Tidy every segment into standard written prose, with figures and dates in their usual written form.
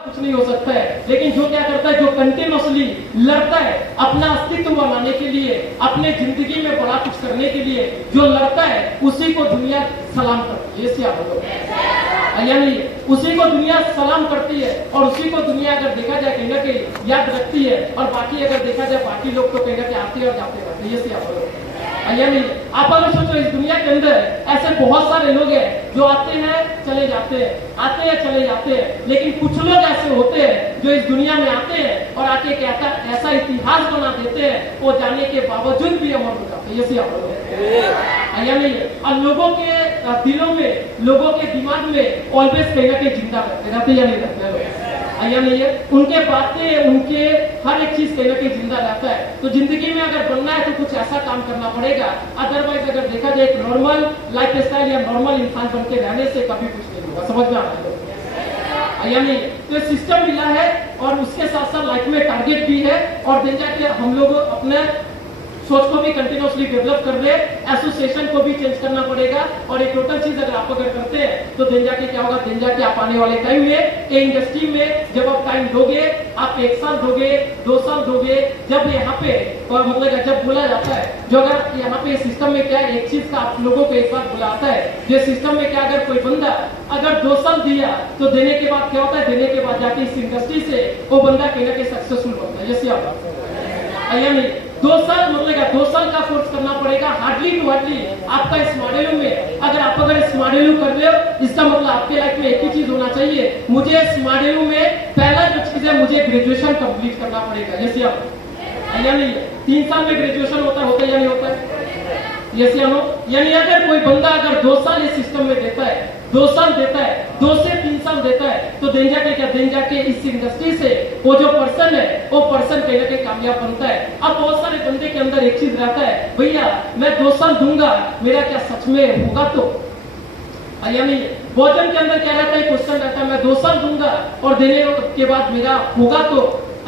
कुछ नहीं हो सकता है, लेकिन जो क्या करता है, जो कंटिन्यूअसली लड़ता है अपना अस्तित्व बनाने के लिए, अपने जिंदगी में बड़ा कुछ करने के लिए जो लड़ता है, उसी को दुनिया सलाम करती है। यानी उसी को दुनिया सलाम करती है और उसी को दुनिया अगर देखा जाए कहीं ना कहीं याद रखती है, और बाकी अगर देखा जाए बाकी लोग तो कहीं ना कहीं आते और जाते रहते हैं। यानी आप अगर सोचो इस दुनिया के अंदर ऐसे बहुत सारे लोग हैं जो आते हैं चले जाते हैं, आते हैं चले जाते हैं, लेकिन कुछ लोग ऐसे होते हैं जो इस दुनिया में आते हैं और आके कहता ऐसा इतिहास बना देते हैं, वो जाने के बावजूद भी अमर हो जाते हैं। यानी और लोगों के दिलों में, लोगों के दिमाग में ऑलवेज कहीं ना कहीं जिंदा रहते या नहीं रहते यानी उनके बातें, उनके हर एक चीज कहीं ना कहीं जिंदा रहता है। तो जिंदगी में अगर बनना है तो कुछ ऐसा काम करना पड़ेगा, अदरवाइज अगर देखा जाए एक नॉर्मल लाइफ स्टाइल या नॉर्मल इंसान बन के रहने से कभी कुछ नहीं होगा। समझ में आता है यानी तो सिस्टम मिला है और उसके साथ साथ लाइफ में टारगेट भी है, और दिन जाके हम लोग अपने सोच को भी कंटिन्यूअसली डेवलप कर रहे हैं, एसोसिएशन को भी चेंज करना पड़ेगा। और एक टोटल चीज अगर आप अगर करते हैं तो दिन जाके क्या होगा, दिन जाके आप आने वाले टाइम में इंडस्ट्री में जब आप टाइम दोगे, आप 1 साल दोगे, 2 साल दोगे, जब यहाँ पे और मतलब जब बोला जाता है, जो अगर यहाँ पे सिस्टम में क्या है, एक चीज का आप लोगों को एक बार बोला आता है, ये सिस्टम में क्या, अगर कोई बंदा अगर 2 साल दिया तो देने के बाद क्या होता है, देने के बाद जाके इस इंडस्ट्री से वो बंदा कहीं ना कहीं सक्सेसफुल बनता है। जैसे आप 2 साल मतलब 2 साल का कोर्स करना पड़ेगा, हार्डली टू हार्डली आपका इस मॉड्यूल में। अगर इस मॉड्यूल कर रहे हो, इसका मतलब आपके लाइफ में एक ही चीज होना चाहिए, मुझे इस मॉड्यूल में पहला जो चीज है, मुझे ग्रेजुएशन कंप्लीट करना पड़ेगा। जैसे आप यानी 3 साल में ग्रेजुएशन होता है या नहीं होता है? जैसे यानी अगर कोई बंदा अगर 2 साल इस सिस्टम में देता है, 2 साल देता है, 2 से 3 साल देता है, तो दिन जाके इस इंडस्ट्री से वो जो पर्सन है, वो पर्सन कहीं ना कहीं कामयाब बनता है। अब बहुत सारे बंदे के अंदर एक चीज रहता है, भैया मैं 2 साल दूंगा, मेरा क्या सच में होगा? तो यानी भोजन के अंदर क्या रहता है, क्वेश्चन रहता है, मैं 2 साल दूंगा और देने के बाद मेरा होगा? तो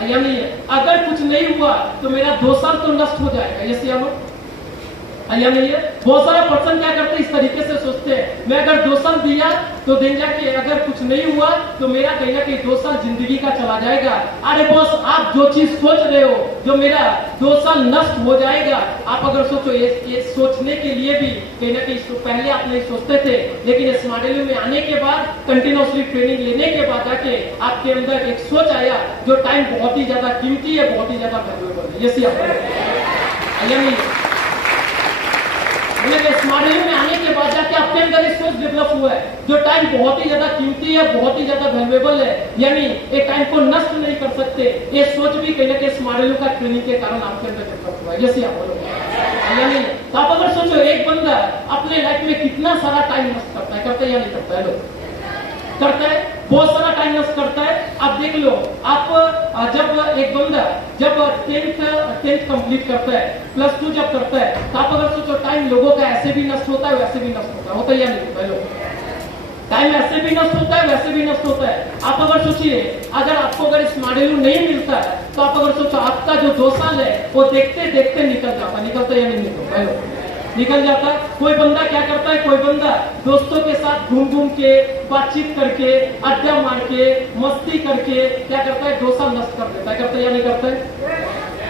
यानी अगर कुछ नहीं हुआ तो मेरा 2 साल तो नष्ट हो जाएगा। जैसे यानी बहुत सारे पर्सन क्या करते हैं, इस तरीके से सोचते हैं, मैं अगर 2 साल दिया तो दिन जाके अगर कुछ नहीं हुआ तो मेरा कहीं ना कहीं 2 साल जिंदगी का चला जाएगा। अरे बॉस, आप जो चीज सोच रहे हो, जो मेरा 2 साल नष्ट हो जाएगा, आप अगर सोचो, ये सोचने के लिए भी कहीं ना कहीं पहले आप नहीं सोचते थे, लेकिन इस मॉडल में आने के बाद, कंटिन्यूअसली ट्रेनिंग लेने के बाद जाके आपके अंदर एक सोच आया, जो टाइम बहुत ही ज्यादा कीमती है, बहुत ही ज्यादा वैल्यूएबल है। यानी इस मॉडल में आने के बाद जाके आपके अंदर एक सोच डेवलप हुआ है, जो टाइम बहुत ही ज्यादा कीमती है, बहुत ही ज्यादा वैल्यूएबल है, यानी ये टाइम को नष्ट नहीं कर सकते। ये सोच भी कहीं ना कहीं इस मॉडल का ट्रेनिंग के कारण आपके अंदर डेवलप हुआ है। जैसे आप बोलो यानी तो आप अगर सोचो, एक बंदा अपने लाइफ में कितना सारा टाइम नष्ट करता है, करता है या नहीं करता है? लोग करता है, बहुत सारा टाइम नष्ट करता है। आप देख लो, आप जब एक बंदा जब 10th कंप्लीट करता है, +2 जब करता है, तो आप अगर सोचो टाइम लोगों का ऐसे भी नष्ट होता है, वैसे भी नष्ट होता है या नहीं होता है? टाइम ऐसे भी नष्ट होता है, वैसे भी नष्ट होता है। आप अगर सोचिए, अगर आपको अगर इस मॉड्यूल नहीं मिलता है, तो आप अगर सोचो आपका जो 2 साल है वो देखते देखते निकलता या नहीं निकलता? निकल जाता। कोई बंदा क्या करता है, कोई बंदा दोस्तों के साथ घूम घूम के, बातचीत करके, अड्डा मार के, मस्ती करके क्या करता है, 2 साल नष्ट कर देता है। करता है या नहीं करता है?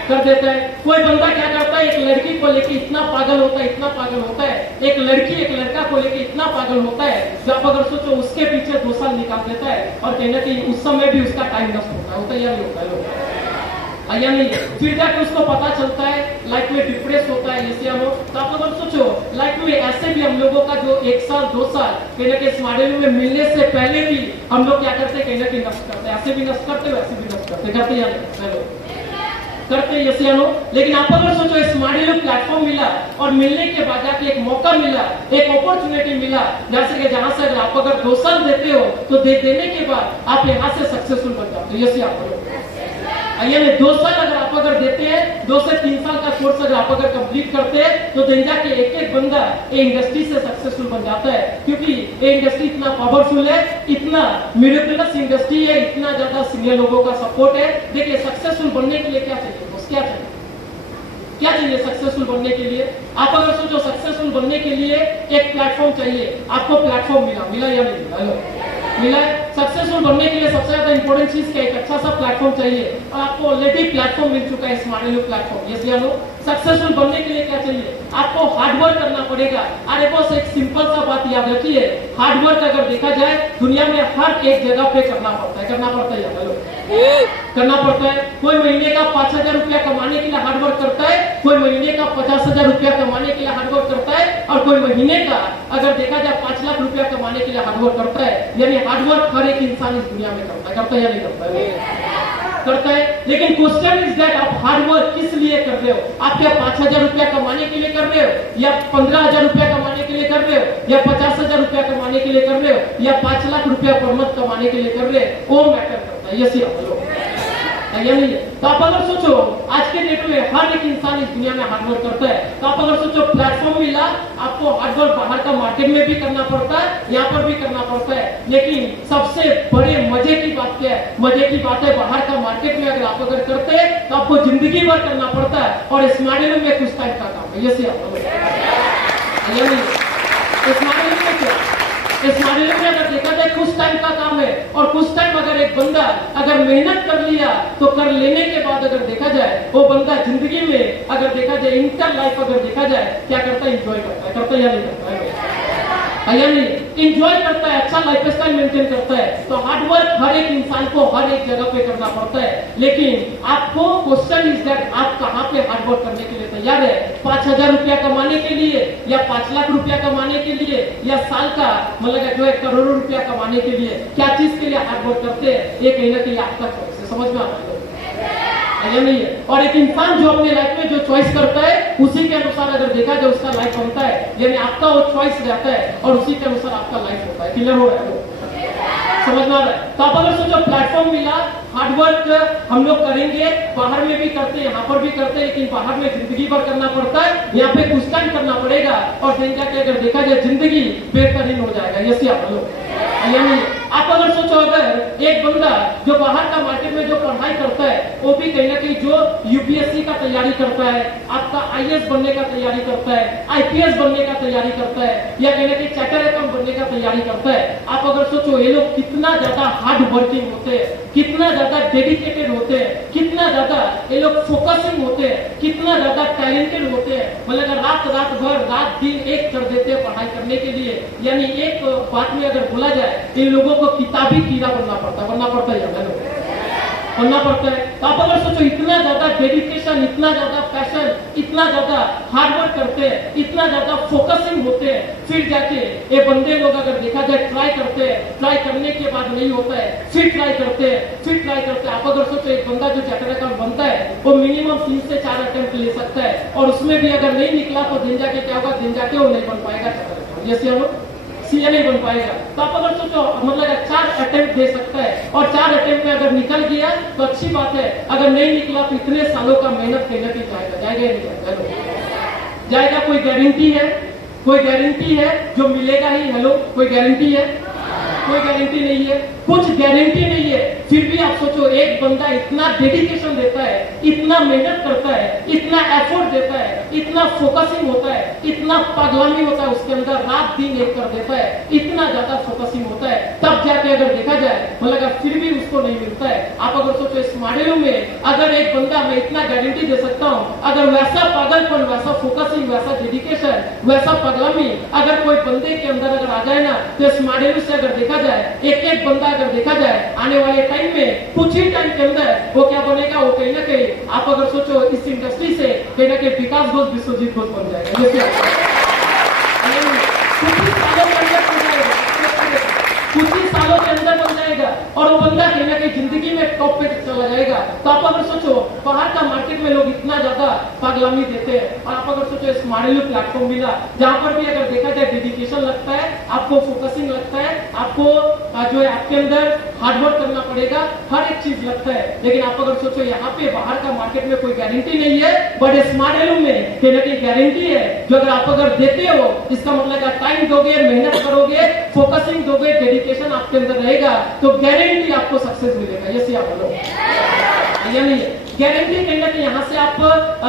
कर देता है। कोई बंदा क्या करता है, एक लड़की को लेके इतना पागल होता है, इतना पागल होता है, एक लड़की एक लड़का को लेके इतना पागल होता है, जब अगर सोचो उसके पीछे 2 साल निकाल देता है, और कहीं ना कहीं उस समय भी उसका टाइम नष्ट होता है या नहीं होता है? यानी फिर जाके उसको पता चलता है, लाइफ में डिप्रेस होता है। जैसे हम तो आप अगर सोचो, लाइफ में ऐसे भी हम लोगों का जो 1 साल 2 साल कहीं ना कहीं इस मॉड्यूल में मिलने से पहले भी हम लोग क्या करते हैं, कहीं ना कहीं नष्ट करते हैं। ऐसे भी नष्ट करते, वैसे भी नष्ट करते या नहीं करते? जैसे लेकिन आप अगर सोचो, इस मॉड्यूल प्लेटफॉर्म मिला और मिलने के बाद जाके एक मौका मिला, एक अपॉर्चुनिटी मिला, जहां से आप अगर 2 साल देते हो तो देने के बाद आप यहाँ से सक्सेसफुल बन जाते हो। जैसे आप यानी 2 साल अगर आप अगर देते हैं, 2 से 3 साल का कोर्स अगर आप अगर कंप्लीट करते हैं, तो दिन जाके एक बंदा ये इंडस्ट्री से सक्सेसफुल बन जाता है। क्योंकि ये इंडस्ट्री इतना पावरफुल है, इतना मिरेकलस इंडस्ट्री है, इतना ज्यादा सीनियर लोगों का सपोर्ट है। देखिए, सक्सेसफुल बनने के लिए क्या चाहिए? क्या चाहिए? क्या चाहिए सक्सेसफुल बनने के लिए? आप अगर सोचो, सक्सेसफुल बनने के लिए एक प्लेटफॉर्म चाहिए। आपको प्लेटफॉर्म मिला या नहीं मिला? मिला है। सक्सेसफुल बनने के लिए सबसे ज्यादा इंपॉर्टेंट चीज क्या है, एक अच्छा सा प्लेटफॉर्म चाहिए और आपको ऑलरेडी प्लेटफॉर्म मिल चुका है, स्मार्ट वैल्यू प्लेटफॉर्म। यस या नो? सक्सेसफुल बनने के लिए क्या चाहिए, आपको हार्डवर्क करना पड़ेगा। अरे बॉस एक सिंपल सा बात याद रखिए, हार्डवर्क अगर देखा जाए दुनिया में हर एक जगह पे करना पड़ता है, करना पड़ता है, करना पड़ता है। कोई महीने का 5,000 रुपया कमाने के लिए हार्डवर्क करता है, कोई महीने का 50,000 रुपया कमाने के लिए हार्डवर्क करता है, और कोई महीने का अगर देखा जाए 5 लाख रुपया कमाने के लिए हार्डवर्क करता है। यानी हार्डवर्क हर एक इंसान इस दुनिया में करता है या नहीं करता है? करता है। लेकिन क्वेश्चन इज दैट आप हार्डवर्क किस लिए कर रहे हो? आप क्या 5,000 रुपया कमाने के लिए कर रहे हो, या 15,000 रुपया कमाने के लिए कर रहे हो, या 50,000 रुपया कमाने के लिए कर रहे हो, या 5 लाख रुपया पर मंथ कमाने के लिए कर रहे हो? वो मैटर करता है। यस या नो? या नहीं? तो आप अगर सोचो आज के डेट में हर एक इंसान इस दुनिया में हार्डवर्क करता है। तो आप अगर सोचो प्लेटफॉर्म मिला, आपको हार्डवर्क बाहर का मार्केट में भी करना पड़ता है, यहाँ पर भी करना पड़ता है। लेकिन सबसे बड़े मजे की बात क्या है? मजे की बात है बाहर का मार्केट में अगर आप अगर करते हैं तो आपको जिंदगी भर करना पड़ता है, और स्मार्ट वैल्यू में कुछ टाइम का काम है। यस या नहीं? स्मार्ट वैल्यू में क्या, स्मार्ट वैल्यू में अगर देखा जाए कुछ टाइम का काम है, और कुछ टाइम अगर एक बंदा अगर मेहनत कर लिया तो कर लेने के बाद अगर देखा जाए वो बंदा जिंदगी में अगर देखा जाए इंटर लाइफ अगर देखा जाए क्या करता है, इंजॉय करता है या नहीं करता है? या नहीं? इंजॉय करता है, अच्छा लाइफ स्टाइल मेंटेन करता है। तो हार्डवर्क हर एक इंसान को हर एक जगह पे करना पड़ता है। लेकिन आपको क्वेश्चन इज दैट आप कहाँ पे हार्डवर्क करने के लिए तैयार है? 5,000 रुपया कमाने के लिए, या 5 लाख रुपया कमाने के लिए, या साल का मतलब जो है करोड़ों रुपया कमाने के लिए? क्या चीज के लिए हार्डवर्क करते हैं? ये कहीं ना कहीं आपका चॉइस है। समझ में आता है या नहीं है? और एक इंसान जो अपने लाइफ में जो चॉइस करता है उसी के अनुसार अगर देखा जाए उसका लाइफ बनता है। यानी आपका वो चॉइस रहता है और उसी के अनुसार आपका लाइफ होता है। क्लियर हो रहा है वो? समझ में आ रहा है? तो आप अगर सोचो प्लेटफॉर्म मिला, हार्डवर्क हम लोग करेंगे, बाहर में भी करते हैं, यहाँ पर भी करते हैं, लेकिन बाहर में जिंदगी भर करना पड़ता है, यहाँ पे कुछ टाइम करना पड़ेगा, और दिन जाके अगर देखा जाए जिंदगी बेहतरीन हो जाएगा। यस या नो? यानी आप अगर सोचो अगर एक बंदा जो बाहर का मार्केट में जो पढ़ाई करता है वो भी कहीं ना कहीं जो यूपीएससी का तैयारी करता है, आपका आईएएस बनने का तैयारी करता है, आईपीएस बनने का तैयारी करता है, या कहीं ना कहीं चार्टर्ड अकाउंट बनने का तैयारी करता है, आप अगर सोचो ये लोग कितना ज्यादा हार्ड वर्किंग होते हैं, कितना ज्यादा डेडिकेटेड होते हैं, कितना ज्यादा ये लोग फोकसिंग होते हैं, कितना ज्यादा टैलेंटेड होते हैं। मतलब रात भर रात दिन एक कर देते हैं पढ़ाई करने के लिए। यानी एक बात में अगर बोला जाए इन लोगों को किताबी कीड़ा बनना पड़ता है बनना पड़ता है। तो आप अगर सोचो इतना ज्यादा डेडिकेशन, इतना ज्यादा पैशन, इतना ज्यादा हार्डवर्क करते हैं, इतना ज्यादा फोकसिंग होते हैं, फिर जाके ये बंदे लोग अगर देखा जाए ट्राई करते हैं, ट्राई करने के बाद नहीं होता है, फिर ट्राई करते हैं। आप अगर सोचो एक बंदा जो चार्टर्ड अकाउंट बनता है वो मिनिमम 3 से 4 अटेम्प्ट ले सकता है, और उसमें भी अगर नहीं निकला तो दिन जाके क्या होगा, दिन जाके वो नहीं बन पाएगा चार्टर्ड अकाउंट। जैसे हम सीए नहीं बन पाएगा। तो आप अगर सोचो मतलब 4 अटेम्प्ट दे सकता है, और 4 अटेम्प्ट में अगर निकल गया तो अच्छी बात है, अगर नहीं निकला तो इतने सालों का मेहनत कहीं ना कहीं जाएगा या नहीं जाएगा? कोई गारंटी है जो मिलेगा ही? हेलो, कोई गारंटी है? कोई गारंटी नहीं है, कुछ गारंटी नहीं है। फिर भी आप सोचो एक बंदा इतना डेडिकेशन देता है, इतना मेहनत करता है, इतना एफर्ट देता है, इतना फोकसिंग होता है, इतना पागलामी होता है उसके अंदर, रात दिन एक कर देता है, इतना ज्यादा फोकसिंग होता है, तब जाके अगर देखा जाए मतलब फिर भी उसको नहीं मिलता है। आप अगर सोचो इस मॉडल में अगर एक बंदा, मैं इतना गारंटी दे सकता हूँ, अगर वैसा पागलपन, वैसा फोकसिंग, वैसा डेडिकेशन, वैसा पागलामी अगर कोई बंदे के अंदर अगर आ जाए ना, तो इस मॉडल से अगर देखा जाए एक बंदा अगर देखा जाए आने वाले टाइम में कुछ ही टाइम के अंदर वो क्या बनेगा, वो कहीं ना कहीं आप अगर सोचो इस इंडस्ट्री से कहीं ना कहीं विकास घोष, विश्वजीत घोष बन जाएगा। कुछ ही सालों के अंदर बन जाएगा, और वो बंदा कहीं ना कहीं जिंदगी में टॉप पे चला जाएगा। तो आप अगर सोचो बाहर का मार्केट में लोग इतना ज्यादा पागलामी देते हैं, और आप अगर सोचो इस मॉडल प्लेटफॉर्म मिला जहाँ पर भी अगर देखा जाए डेडिकेशन लगता है, आपको फोकसिंग लगता है, आपको जो है आपके अंदर हार्डवर्क करना पड़ेगा, हर एक चीज लगता है। लेकिन आप अगर सोचो यहाँ पे बाहर का मार्केट में कोई गारंटी नहीं है, बट स्मार्ट वैल्यू में कहीं ना कहीं गारंटी है, जो अगर आप अगर देते हो इसका मतलब टाइम दोगे, मेहनत करोगे, फोकसिंग दोगे, डेडिकेशन आपके अंदर रहेगा, तो गारंटी आपको सक्सेस मिलेगा। ये सी आप बोलो या नहीं है? गारंटी कहीं ना कहीं यहाँ से आप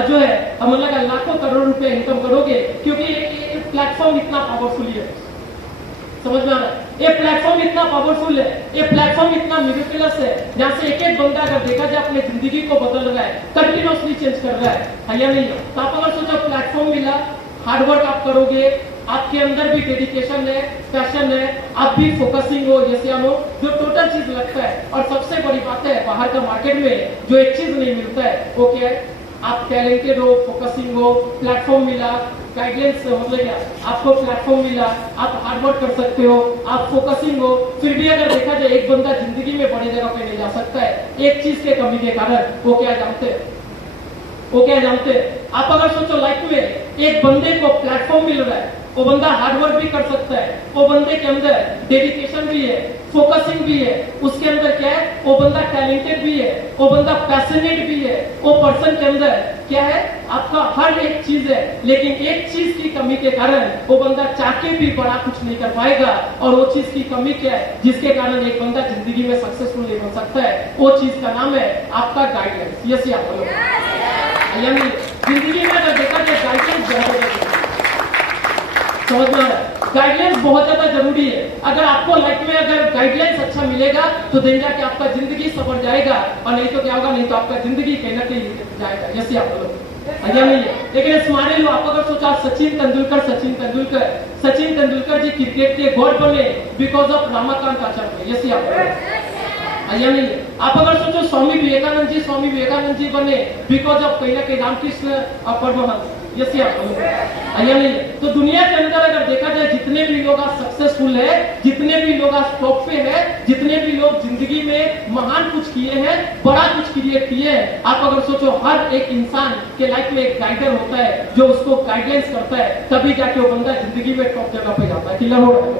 जो है मतलब लाखों करोड़ रुपए इनकम करोगे, क्योंकि प्लेटफॉर्म इतना पावरफुल है। समझ में आ रहा है? ये प्लेटफॉर्म इतना पावरफुल है, ये प्लेटफॉर्म इतना मिरेकलस है, जहाँ से एक एक बंदा अगर देखा जाए अपने जिंदगी को बदल रहा है, कंटिन्यूअसली चेंज कर रहा है या नहीं है। तो आप अगर सोचो प्लेटफॉर्म मिला, हार्डवर्क आप करोगे, आपके अंदर भी डेडिकेशन है, पैशन है, आप भी फोकसिंग हो, जैसे हम हो, जो टोटल चीज लगता है। और सबसे बड़ी बात है, बाहर का मार्केट में जो एक चीज नहीं मिलता है वो क्या है, आप टैलेंटेड हो, फोकसिंग हो, प्लेटफॉर्म मिला, गाइडेंस मतलब क्या, आपको प्लेटफॉर्म मिला, आप हार्डवर्क कर सकते हो, आप फोकसिंग हो, फिर भी अगर देखा जाए एक बंदा जिंदगी में बड़ी जगह पे नहीं जा सकता है, एक चीज के कमी के कारण। वो क्या जानते हैं, वो क्या जानते हैं? आप अगर सोचो लाइफ में एक बंदे को प्लेटफॉर्म मिल रहा है, वो बंदा हार्डवर्क भी कर सकता है, वो बंदे के अंदर डेडिकेशन भी है, फोकसिंग भी है, उसके अंदर क्या है, वो बंदा टैलेंटेड भी है, वो बंदा पैशनेट भी है, वो पर्सन के अंदर क्या है, आपका हर एक चीज है, लेकिन एक चीज की कमी के कारण वो बंदा चाह के भी बड़ा कुछ नहीं कर पाएगा। और वो चीज की कमी क्या है, जिसके कारण एक बंदा जिंदगी में सक्सेसफुल नहीं बन सकता है, वो चीज का नाम है आपका गाइडेंस। यस या बोलो, यानी जिंदगी में अगर देखा जाए गाइडेंस बहुत जरूरी है, समझ में आ रहा है? गाइडलाइंस बहुत ज्यादा जरूरी है। अगर आपको लाइफ में अगर गाइडलाइंस अच्छा मिलेगा तो दिन जाके आपका जिंदगी सफर जाएगा, और नहीं तो क्या होगा, नहीं तो आपका जिंदगी कहीं ना कहीं जाएगा। जैसे आप बोलो या नहीं है। लेकिन स्मार्ट लो, आप अगर सोचा सचिन तेंदुलकर जी क्रिकेट के गॉड बने बिकॉज ऑफ रमाकांत आचार्य। जैसे आप बोलो या नहीं है। आप अगर सोचो स्वामी विवेकानंद जी बने बिकॉज ऑफ कहीं ना कहीं रामकृष्ण परमहंस। यस या नहीं। तो दुनिया के अंदर अगर देखा जाए जितने भी लोग आज सक्सेसफुल है, जितने भी लोग आज टॉप पे है, जितने भी लोग जिंदगी में महान कुछ किए हैं, बड़ा कुछ क्रिएट किए हैं, आप अगर सोचो हर एक इंसान के लाइफ में एक गाइडर होता है जो उसको गाइडेंस करता है, तभी जाके वो बंदा जिंदगी में टॉप जगह पे जाता है। क्लियर हो रहा है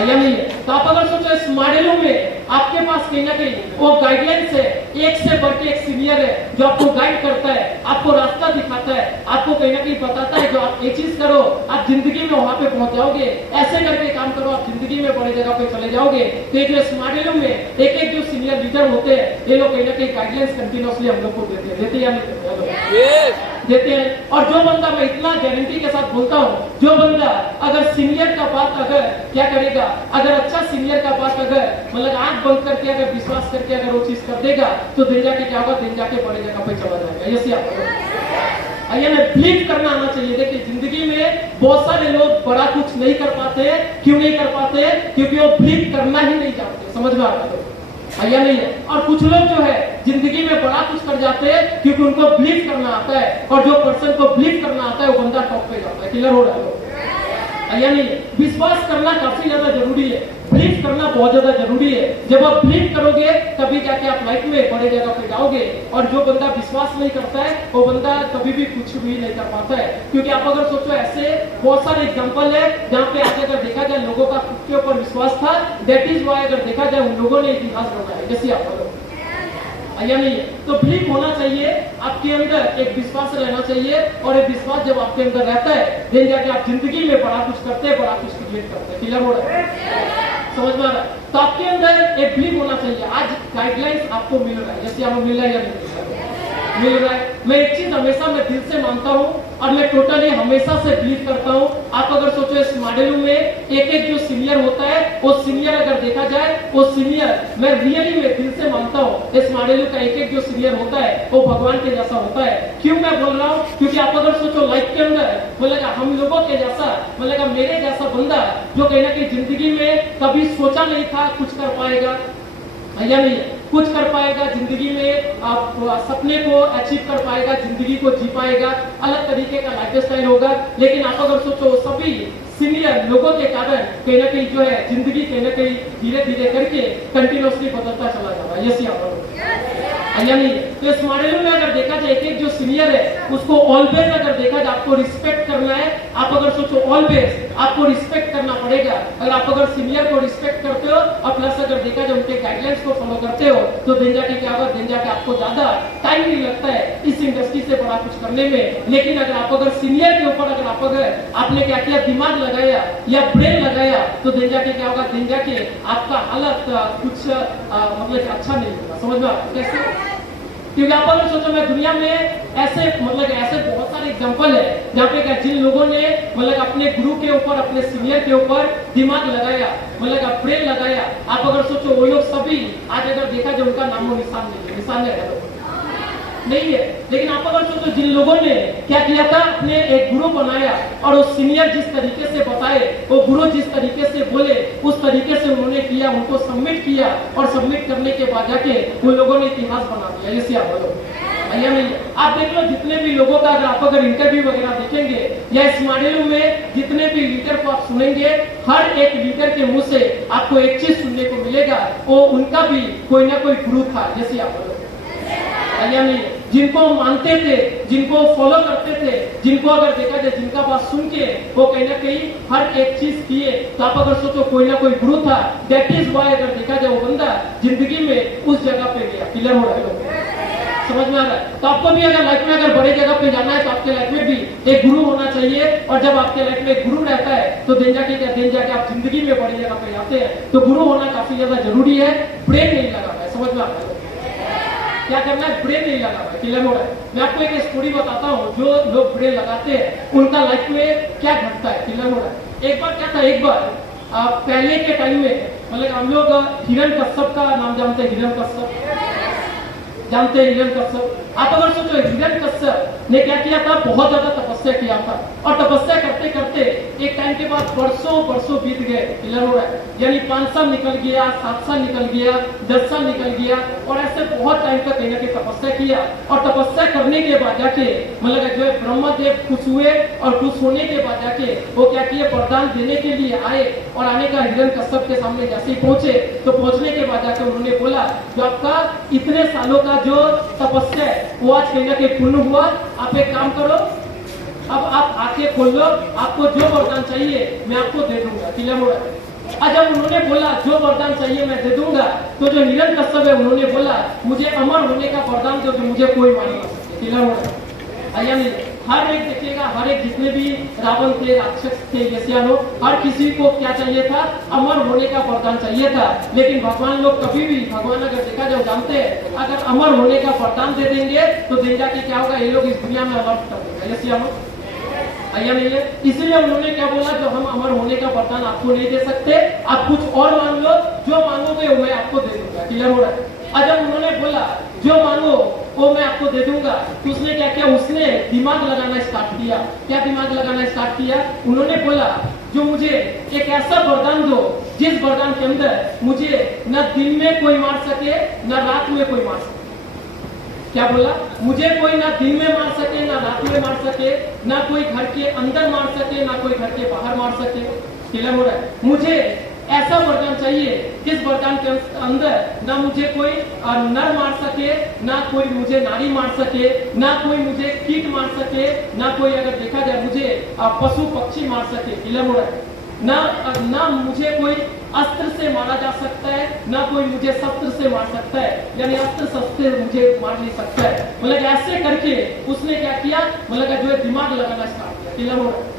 या नहीं है? तो आप अगर सोचो इस मॉडलों में आपके पास कहीं ना कहीं वो गाइडलाइंस है, एक से बढ़ के एक सीनियर है जो आपको गाइड करता है, आपको रास्ता दिखाता है, आपको कहीं ना कहीं बताता है जो आप एक चीज करो आप जिंदगी में वहां पे पहुंच जाओगे, ऐसे करके काम करो आप जिंदगी में बड़े जगह पे चले जाओगे। तो जो इस मॉडलों में एक एक जो सीनियर लीडर होते हैं, ये लोग कहीं ना कहीं गाइडलाइंस कंटिन्यूअसली हम लोग को देते या नहीं देते हैं। और जो बंदा, मैं इतना गारंटी के साथ बोलता हूँ, जो बंदा अगर सीनियर का बात अगर क्या करेगा, अगर अच्छा सीनियर का बात अगर मतलब आंख बंद करके अगर विश्वास करके अगर वो चीज कर देगा, तो दिन जाके क्या होगा, दिन जाके बड़े जगह पे चला जाएगा। ये आप बिलीव करना आना चाहिए। देखिए जिंदगी में बहुत सारे लोग बड़ा कुछ नहीं कर पाते, क्यों नहीं कर पाते? क्योंकि वो बिलीव करना ही नहीं चाहते। समझ में आता है या नहीं है? और कुछ लोग जो है जिंदगी में बड़ा कुछ कर जाते हैं क्योंकि उनको बिलीव करना आता है, और जो पर्सन को बिलीव करना आता है वो बंदा टॉप पे जाता है। क्लियर हो रहा है या नहीं है? विश्वास करना काफी ज्यादा जरूरी है, बिलीव करना बहुत ज्यादा जरूरी है। जब आप बिलीव करोगे तभी जाके आप लाइफ में बड़े जगह पे जाओगे। और जो बंदा विश्वास नहीं करता है वो बंदा कभी भी कुछ भी नहीं कर पाता है। क्योंकि आप अगर सोचो ऐसे बहुत सारे एग्जांपल है जहाँ पे आज अगर देखा जाए लोगों का खुद के ऊपर विश्वास था, दैट इज वाई अगर देखा जाए उन लोगों ने इतिहास बनाया। जैसे आप बोलो या नहीं है? तो बिलीव होना चाहिए आपके अंदर, एक विश्वास रहना चाहिए, और एक विश्वास जब आपके अंदर रहता है दिन जाके आप जिंदगी में बड़ा कुछ करते हैं, बड़ा कुछ क्रिएट करते हैं। क्लियर हो रहा है? समझ में आ रहा है? तो आपके अंदर एक बिलीव होना चाहिए। आज गाइडलाइंस आपको मिल रहा है, जैसे आपको मिल रहा है या नहीं मिल रहा है? मैं एक चीज हमेशा मैं दिल से मानता हूँ और मैं टोटली हमेशा से बिलीव करता हूँ। आप अगर सोचो इस मॉडल में एक एक जो सीनियर होता है, वो सीनियर अगर देखा जाए वो सीनियर, मैं रियली में दिल से मानता हूँ इस मॉडल का एक एक जो सीनियर होता है वो भगवान के जैसा होता है। क्यों मैं बोल रहा हूँ? क्योंकि आप अगर सोचो लाइफ के अंदर मतलब हम लोगों के जैसा मतलब मेरे जैसा बंदा जो कहीं ना कहीं जिंदगी में कभी सोचा नहीं था कुछ कर पाएगा या नहीं है, कुछ कर पाएगा जिंदगी में, आप सपने को अचीव कर पाएगा, जिंदगी को जी पाएगा, अलग तरीके का लाइफ स्टाइल होगा। लेकिन आप अगर सोचो सभी सीनियर लोगों के कारण कहीं ना कहीं जो है जिंदगी कहीं ना कहीं धीरे धीरे करके कंटिन्यूसली बदलता चला जा रहा है। यस या नहीं? तो इस मॉडल में अगर देखा जाए एक एक जो सीनियर है उसको ऑलवेज अगर देखा जाए आपको रिस्पेक्ट करना है। आप अगर सोचो ऑलवेज आपको रिस्पेक्ट करना पड़ेगा। अगर आप अगर सीनियर को रिस्पेक्ट करते हो और प्लस अगर देखा जाए उनके गाइडलाइंस को फॉलो करते हो, तो दिन जाके क्या होगा, दिन जाके आपको ज्यादा टाइम नहीं लगता है इस इंडस्ट्री से बड़ा कुछ करने में। लेकिन अगर आप अगर सीनियर के ऊपर अगर आप अगर आपने क्या किया, दिमाग लगाया या ब्रेन लगाया, तो दिन जाके क्या होगा, दिन जाके आपका हालत कुछ मतलब अच्छा नहीं होगा। समझ में? कैसे? क्योंकि आप अगर सोचो, मैं दुनिया में ऐसे बहुत सारे एग्जांपल है जहाँ पे क्या जिन लोगों ने अपने गुरु के ऊपर, अपने सीनियर के ऊपर दिमाग लगाया, ब्रेन लगाया, आप अगर सोचो वो लोग सभी आज अगर देखा जाए उनका नामो निशान नहीं है। लेकिन आप अगर सोचो जिन लोगों ने क्या किया था, अपने एक गुरु बनाया और वो सीनियर जिस तरीके से बताए, वो गुरु जिस तरीके से बोले, उस तरीके से उन्होंने किया, उनको सबमिट किया और सबमिट करने के बाद जाके उन लोगों ने इतिहास बना दिया। ये आप बोलो भैया नहीं है। आप देख लो जितने भी लोगों का अगर इंटरव्यू वगैरह देखेंगे या इस मॉड्यूल में जितने भी लीडर को आप सुनेंगे, हर एक लीडर के मुंह से आपको एक चीज सुनने को मिलेगा, वो उनका भी कोई ना कोई गुरु था। जैसे आप बोलो भैया नहीं, जिनको मानते थे, जिनको फॉलो करते थे, जिनको अगर देखा जाए जिनका बात सुन के वो कहीं ना कहीं हर एक चीज किए, तो आप अगर सोचो कोई ना कोई गुरु था। दैट इज वाई अगर देखा जाए वो बंदा जिंदगी में उस जगह पे गया। क्लियर हो रहा है? समझ में आ रहा है? तो आपको भी अगर लाइफ में अगर बड़े जगह पे जाना है तो आपके लाइफ में भी एक गुरु होना चाहिए। और जब आपके लाइफ में एक गुरु रहता है तो दिन जाके आप जिंदगी में बड़ी जगह पे जाते हैं। तो गुरु होना काफी ज्यादा जरूरी है। ब्रेन नहीं लगाना है। समझ में आता है? क्या करना है? ब्रेन नहीं लगाना है। क्लियर हो रहा है? मैं आपको एक स्टोरी बताता हूँ, जो लोग ब्रेन लगाते हैं उनका लाइफ में क्या घटता है। क्लियर हो रहा है? एक बार क्या था, एक बार पहले के टाइम में हम लोग हिरण्यकश्यप का नाम जानते हैं। हिरण्यकश्यप जानते हैं? हिरण्यकश्यप आप अगर सोचो, हिरण्यकश्यप ने क्या किया था, बहुत ज्यादा तपस्या किया था और तपस्या करते करते एक टाइम के बाद वर्षों बीत गए। क्लियर हो रहा है? यानी 5 साल निकल गया, 7 साल निकल गया, 10 साल निकल गया और ऐसे बहुत टाइम तक कहीं ना कहीं तपस्या किया। और तपस्या करने के बाद जाके जो है ब्रह्मदेव खुश हुए और खुश होने के बाद जाके वो क्या किए, वरदान देने के लिए आए। और आने का हिरण्यकश्यप के सामने जैसे ही पहुंचे तो पहुंचने के बाद जाके उन्होंने बोला, जो आपका इतने सालों का जो तपस्या है वो आज कहीं ना कहीं पूर्ण हुआ। आप एक काम करो, अब आप आंखें खोल लो, आपको जो वरदान चाहिए मैं आपको दे दूंगा। क्लियर हो रहा है? जब उन्होंने बोला जो वरदान चाहिए मैं दे दूंगा, तो जो हिरण्यकश्यप है उन्होंने बोला, मुझे अमर होने का वरदान दो, जो मुझे कोई मार नहीं सकते। क्लियर हो रहा है? यानी हर एक देखिएगा, हर एक जितने भी रावण थे, राक्षस थे, जैसे लोग, हर किसी को क्या चाहिए था, अमर होने का वरदान चाहिए था। लेकिन भगवान लोग कभी भी, भगवान अगर देखा जाए जानते हैं, अगर अमर होने का वरदान दे देंगे तो दिन जाके क्या होगा, ये लोग इस दुनिया में अमर कर देंगे। जैसे आया नहीं है। इसलिए उन्होंने क्या बोला, जो हम अमर होने का वरदान आपको नहीं दे सकते, आप कुछ और मांग लो, जो मांगोगे वो मैं आपको दे दूंगा। क्लियर हो रहा है? जब उन्होंने बोला जो मांगो वो मैं आपको दे दूंगा, तो उसने क्या किया, उसने दिमाग लगाना स्टार्ट किया। क्या दिमाग लगाना स्टार्ट किया? उन्होंने बोला, जो मुझे एक ऐसा वरदान दो जिस वरदान के अंदर मुझे न दिन में कोई मार सके न रात में कोई मार सके। क्या बोला? मुझे कोई ना दिन में मार सके, ना रात में मार सके, ना कोई घर के अंदर मार सके, ना कोई घर के बाहर मार सके। क्लियर हो रहा है? मुझे ऐसा वरदान चाहिए जिस वरदान के अंदर ना मुझे कोई नर मार सके, ना कोई मुझे नारी मार सके, ना कोई मुझे कीट मार सके, ना कोई अगर देखा जाए मुझे पशु पक्षी मार सके। क्लियर हो रहा है? ना मुझे कोई अस्त्र से मारा जा सकता है, ना कोई मुझे शस्त्र से मार सकता है, यानी अस्त्र शस्त्र मुझे मार नहीं सकता है। ऐसे करके उसने क्या किया, जो है दिमाग लगाना स्टार्ट किया। क्लियर हो रहा है?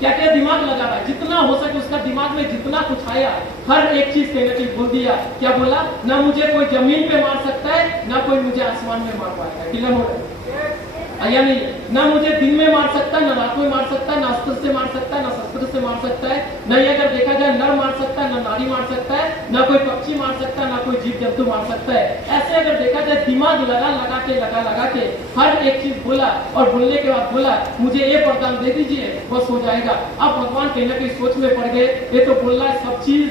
क्या क्या दिमाग लगा रहा है, जितना हो सके उसका दिमाग में जितना कुछ आया हर एक चीज कहने के बोल दिया। क्या बोला? ना मुझे कोई जमीन पे मार सकता है, ना कोई मुझे आसमान में मार पाएगा। क्लियर हो रहा है? या नहीं? ना मुझे दिन में मार सकता है, ना रात में मार सकता है, ना अस्त्र से मार सकता है, ना शस्त्र से मार सकता है, नहीं अगर देखा जाए नर मार सकता है, ना नारी मार सकता है, ना कोई पक्षी मार सकता है, ना कोई जीव जंतु मार सकता है। ऐसे अगर देखा जाए दिमाग लगा के हर एक चीज बोला और बोलने के बाद बोला, मुझे ये वरदान दे दीजिए, बस हो जाएगा। अब भगवान कहीं ना कहीं सोच में पड़ गए, ये तो बोल रहा है सब चीज,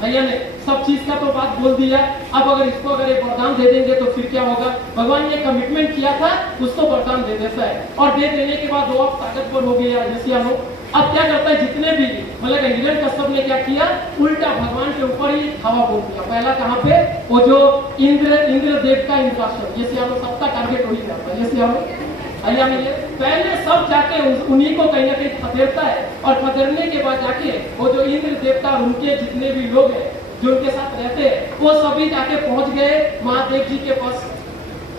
भैया ने सब चीज का तो बात बोल दिया, अब अगर इसको अगर एक वरदान दे देंगे तो फिर क्या होगा। भगवान ने कमिटमेंट किया था, उसको वरदान दे देता है और दे देने के बाद वो अब ताकतवर हो गया। जैसे अब क्या करता है, जितने भी हिरण्यकश्यप ने क्या किया, उल्टा भगवान के ऊपर ही हवा बोल दिया। पहला कहाँ पे, वो जो इंद्र देव का इंद्रासन, जैसे सबका टारगेट वही करता है। जैसे पहले सब जाके उन्हीं को कहीं ना कहीं खदेड़ता है और खदेड़ने के बाद जाके वो जो इंद्र देवता और उनके जितने भी लोग हैं जो उनके साथ रहते हैं, वो सभी जाके पहुंच गए महादेव जी के पास।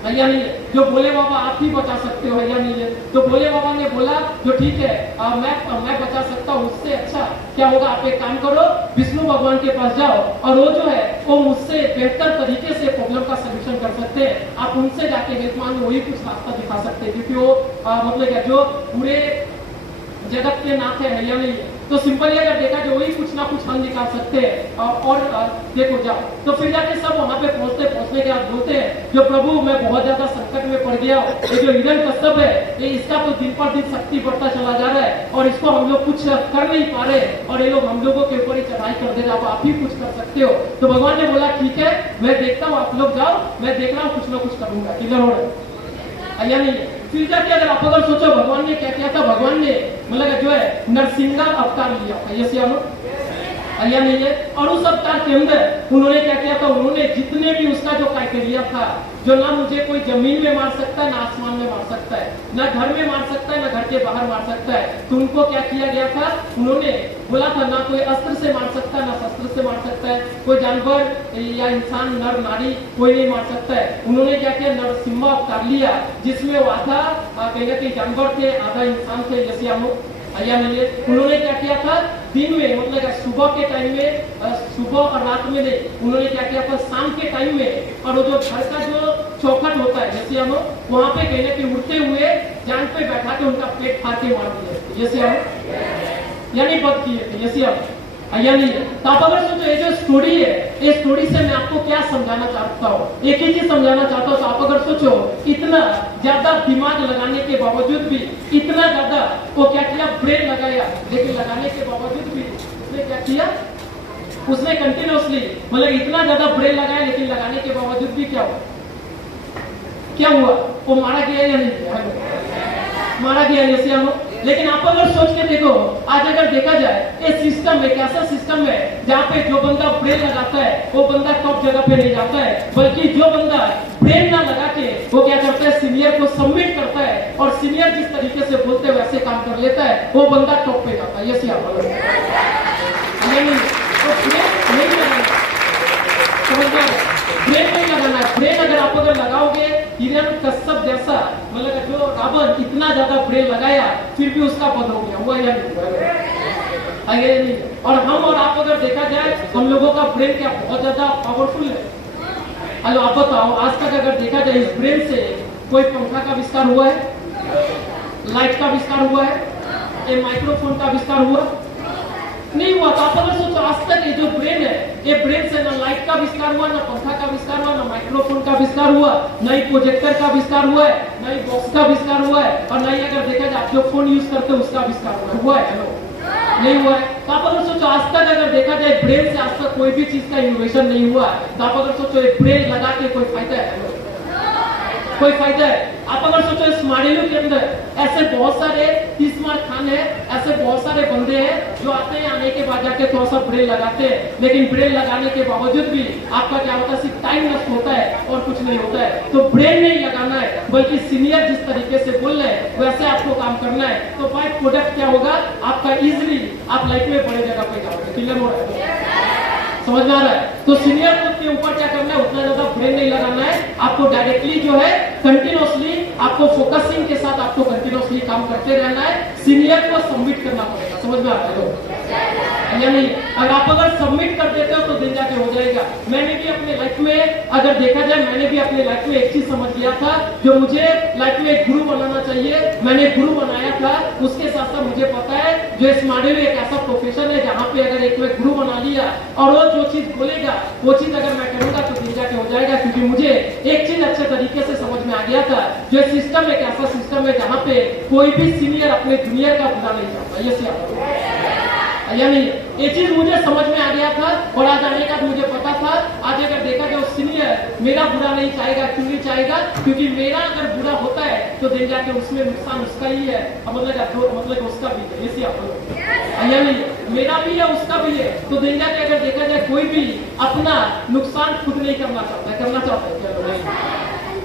भैया नहीं है, जो बोले बाबा आप ही बचा सकते हो। भैया नहीं है, तो बोले बाबा ने बोला जो ठीक है मैं बचा सकता हूँ, उससे अच्छा क्या होगा, आप एक काम करो, विष्णु भगवान के पास जाओ और वो जो है वो मुझसे बेहतर तरीके से प्रॉब्लम का सोल्यूशन कर सकते हैं। आप उनसे जाके हेल्प मांगे, वही कुछ रास्ता दिखा सकते हैं, क्योंकि वो मतलब क्या जो पूरे जगत के नाथ है या नहीं है। तो सिंपली अगर देखा जाए वही कुछ ना कुछ हम निकाल सकते हैं। और देखो जाओ, तो फिर जाके सब वहां पे पहुंचने के बाद बोलते हैं जो प्रभु मैं बहुत ज्यादा संकट में पड़ गया हूँ, ये जो हिरण्यकश्यप है ये इसका तो दिन पर दिन शक्ति बढ़ता चला जा रहा है और इसको हम लोग कुछ कर नहीं पा रहे और ये लोग हम लोगों के ऊपर ही चढ़ाई कर दे रहे, आप ही कुछ कर सकते हो। तो भगवान ने बोला ठीक है मैं देखता हूँ, आप लोग जाओ, मैं देख रहा हूँ कुछ ना कुछ करूंगा। क्लियर हो रहा है या नहीं है? फिर जाके अगर आप अगर सोचो भगवान ने क्या किया था, भगवान ने मतलब जो है नरसिंगा अवतार लिया था, ये सियानो या नहीं है? और उस अवतार के अंदर उन्होंने क्या किया था, उन्होंने जितने भी उसका जो क्राइटेरिया था, जो ना मुझे कोई जमीन में मार सकता है, ना आसमान में मार सकता है, ना घर में मार सकता है, ना घर के बाहर मार सकता है, तो उनको क्या किया गया था, उन्होंने बोला था ना कोई अस्त्र से मार सकता है, ना शस्त्र से मार सकता है, कोई जानवर या इंसान नर नारी कोई नहीं मार सकता है। उन्होंने क्या किया, नरसिम्हा अवतार लिया, जिसमें वो आधा कहीं जानवर थे, आधा इंसान थे, जैसे हम या नहीं। उन्होंने क्या किया था, दिन में मतलब सुबह के टाइम में, सुबह और रात में नहीं, उन्होंने क्या किया था शाम के टाइम में, और वो जो घर का जो चौखट होता है जैसे हम वहां पे कहने के उड़ते हुए जान पे बैठा के उनका पेट फाड़ के मार दिए, जैसे हम यानी बद किए थे, जैसे हम या नहीं है। तो आप अगर सोचो ये जो स्टोरी है, ये स्टोरी से मैं आपको क्या समझाना चाहता हूँ, एक ही चीज समझाना चाहता हूँ। तो आप अगर सोचो इतना ज्यादा दिमाग लगाने के बावजूद भी, इतना ज्यादा वो क्या किया, ब्रेन लगाया, लेकिन लगाने के बावजूद भी उसने क्या किया, उसने कंटिन्यूसली मतलब इतना ज्यादा ब्रेन लगाया, लेकिन लगाने के बावजूद भी क्या हुआ, क्या हुआ, वो मारा गया या नहीं मारा गया, जैसे हम। लेकिन आप अगर सोच के देखो, आज अगर देखा जाए ये सिस्टम एक ऐसा सिस्टम है जहाँ पे जो बंदा ब्रेन लगाता है वो बंदा टॉप जगह पे नहीं जाता है, बल्कि जो बंदा ब्रेन ना लगा के वो क्या करता है, सीनियर को सबमिट करता है, और सीनियर जिस तरीके से बोलते हैं वैसे काम कर लेता है, वो बंदा टॉप पे जाता है। ये सी आप नहीं लगाना, समझ गए? ब्रेन नहीं लगाना है। ब्रेन अगर आप अगर लगाओगे, हिरण्यकश्यप जैसा मतलब जो रावण इतना ज्यादा ब्रेन लगाया फिर भी उसका पद हो गया, हुआ या नहीं? और हम और आप अगर देखा जाए, हम लोगों का ब्रेन क्या बहुत ज्यादा पावरफुल है। हेलो आप बताओ, आज तक अगर देखा जाए इस ब्रेन से कोई पंखा का आविष्कार हुआ है, लाइट का आविष्कार हुआ है, ये माइक्रोफोन का आविष्कार हुआ नहीं हुआ। तो आप अगर सोचो आज तक ये जो ब्रेन है, ये ब्रेन से ना लाइट का आविष्कार हुआ, ना पंखा का आविष्कार हुआ, ना माइक्रोफोन का आविष्कार हुआ, ना ही प्रोजेक्टर का आविष्कार हुआ है, ना ही बॉक्स का आविष्कार हुआ है, और ना ही अगर देखा जाए आप जो फोन यूज करते हो उसका आविष्कार हुआ है। हेलो नहीं हुआ है। तो आप अगर सोचो आज तक अगर देखा जाए ब्रेन से आज तक कोई भी चीज का इनोवेशन नहीं हुआ, तो आप अगर सोचो एक ब्रेन लगा के कोई फायदा है, कोई फायदा है? आप अगर सोचो इस माडेलू के अंदर ऐसे बहुत सारे स्मार्ट खान है, ऐसे बहुत सारे बंदे हैं जो आते हैं, आने के बाद जाके थोड़ा सा ब्रेन लगाते हैं, लेकिन ब्रेन लगाने के बावजूद भी आपका क्या होता है, सिर्फ टाइम नष्ट होता है और कुछ नहीं होता है। तो ब्रेन नहीं लगाना है, बल्कि सीनियर जिस तरीके से बोल रहे हैं वैसे आपको काम करना है। तो बाय प्रोडक्ट क्या होगा आपका, इजिली आप लाइफ में बड़े जगह पे जाओगे। क्लियर हो रहा है? समझ में आ रहा है? तो सीनियर के ऊपर क्या करना है, उतना ज्यादा ब्रेन नहीं लगाना है, आपको डायरेक्टली जो है कंटिन्यूसली आपको फोकसिंग के साथ आपको कंटिन्यूसली काम करते रहना है, सीनियर को सबमिट करना पड़ेगा। समझ में आता है या नहीं? अगर आप अगर सबमिट कर देते हो तो दिन जाके हो जाएगा। मैंने भी अपने लाइफ में अगर देखा जाए, मैंने भी अपने लाइफ में एक चीज समझ लिया था, जो मुझे लाइफ में एक गुरु बनाना चाहिए, मैंने गुरु बनाया था। उसके साथ साथ मुझे पता है जो इस मॉडल एक ऐसा प्रोफेशन है जहाँ पे अगर एक गुरु बना लिया और वो जो चीज बोलेगा वो चीज अगर मैं करूंगा तो दिन जाके हो जाएगा, क्योंकि मुझे एक चीज अच्छे तरीके से समझ में आ गया था, जो सिस्टम एक ऐसा सिस्टम है जहाँ पे कोई भी सीनियर अपने जूनियर का बुरा नहीं चाहता। ये या नहीं? ये चीज मुझे समझ में आ गया था, और आज आने का मुझे पता था, आज अगर देखा जाए सीनियर मेरा बुरा नहीं चाहेगा। क्यों नहीं चाहेगा? क्योंकि मेरा अगर बुरा होता है तो दिन जाके उसमें नुकसान उसका ही है, मतलब उसका भी है। इसी या नहीं? मेरा भी है उसका भी है। तो दिन जाके अगर देखा जाए कोई भी अपना नुकसान खुद नहीं करना चाहता है, करना चाहता है क्या?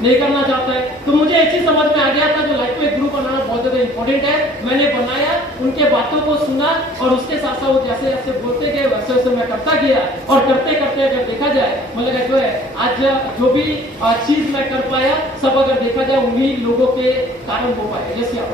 नहीं करना चाहता है। तो मुझे एक चीज समझ में आ गया था, जो लाइफ में ग्रुप बनाना बहुत ज्यादा इंपॉर्टेंट है। मैंने बनाया, उनके बातों को सुना, और उसके साथ साथ वो जैसे जैसे बोलते गए वैसे वैसे मैं करता गया, और करते करते अगर देखा जाए मतलब जो है आज जो भी चीज मैं कर पाया सब अगर देखा जाए उन्हीं लोगों के कारण हो पाया। जैसे आप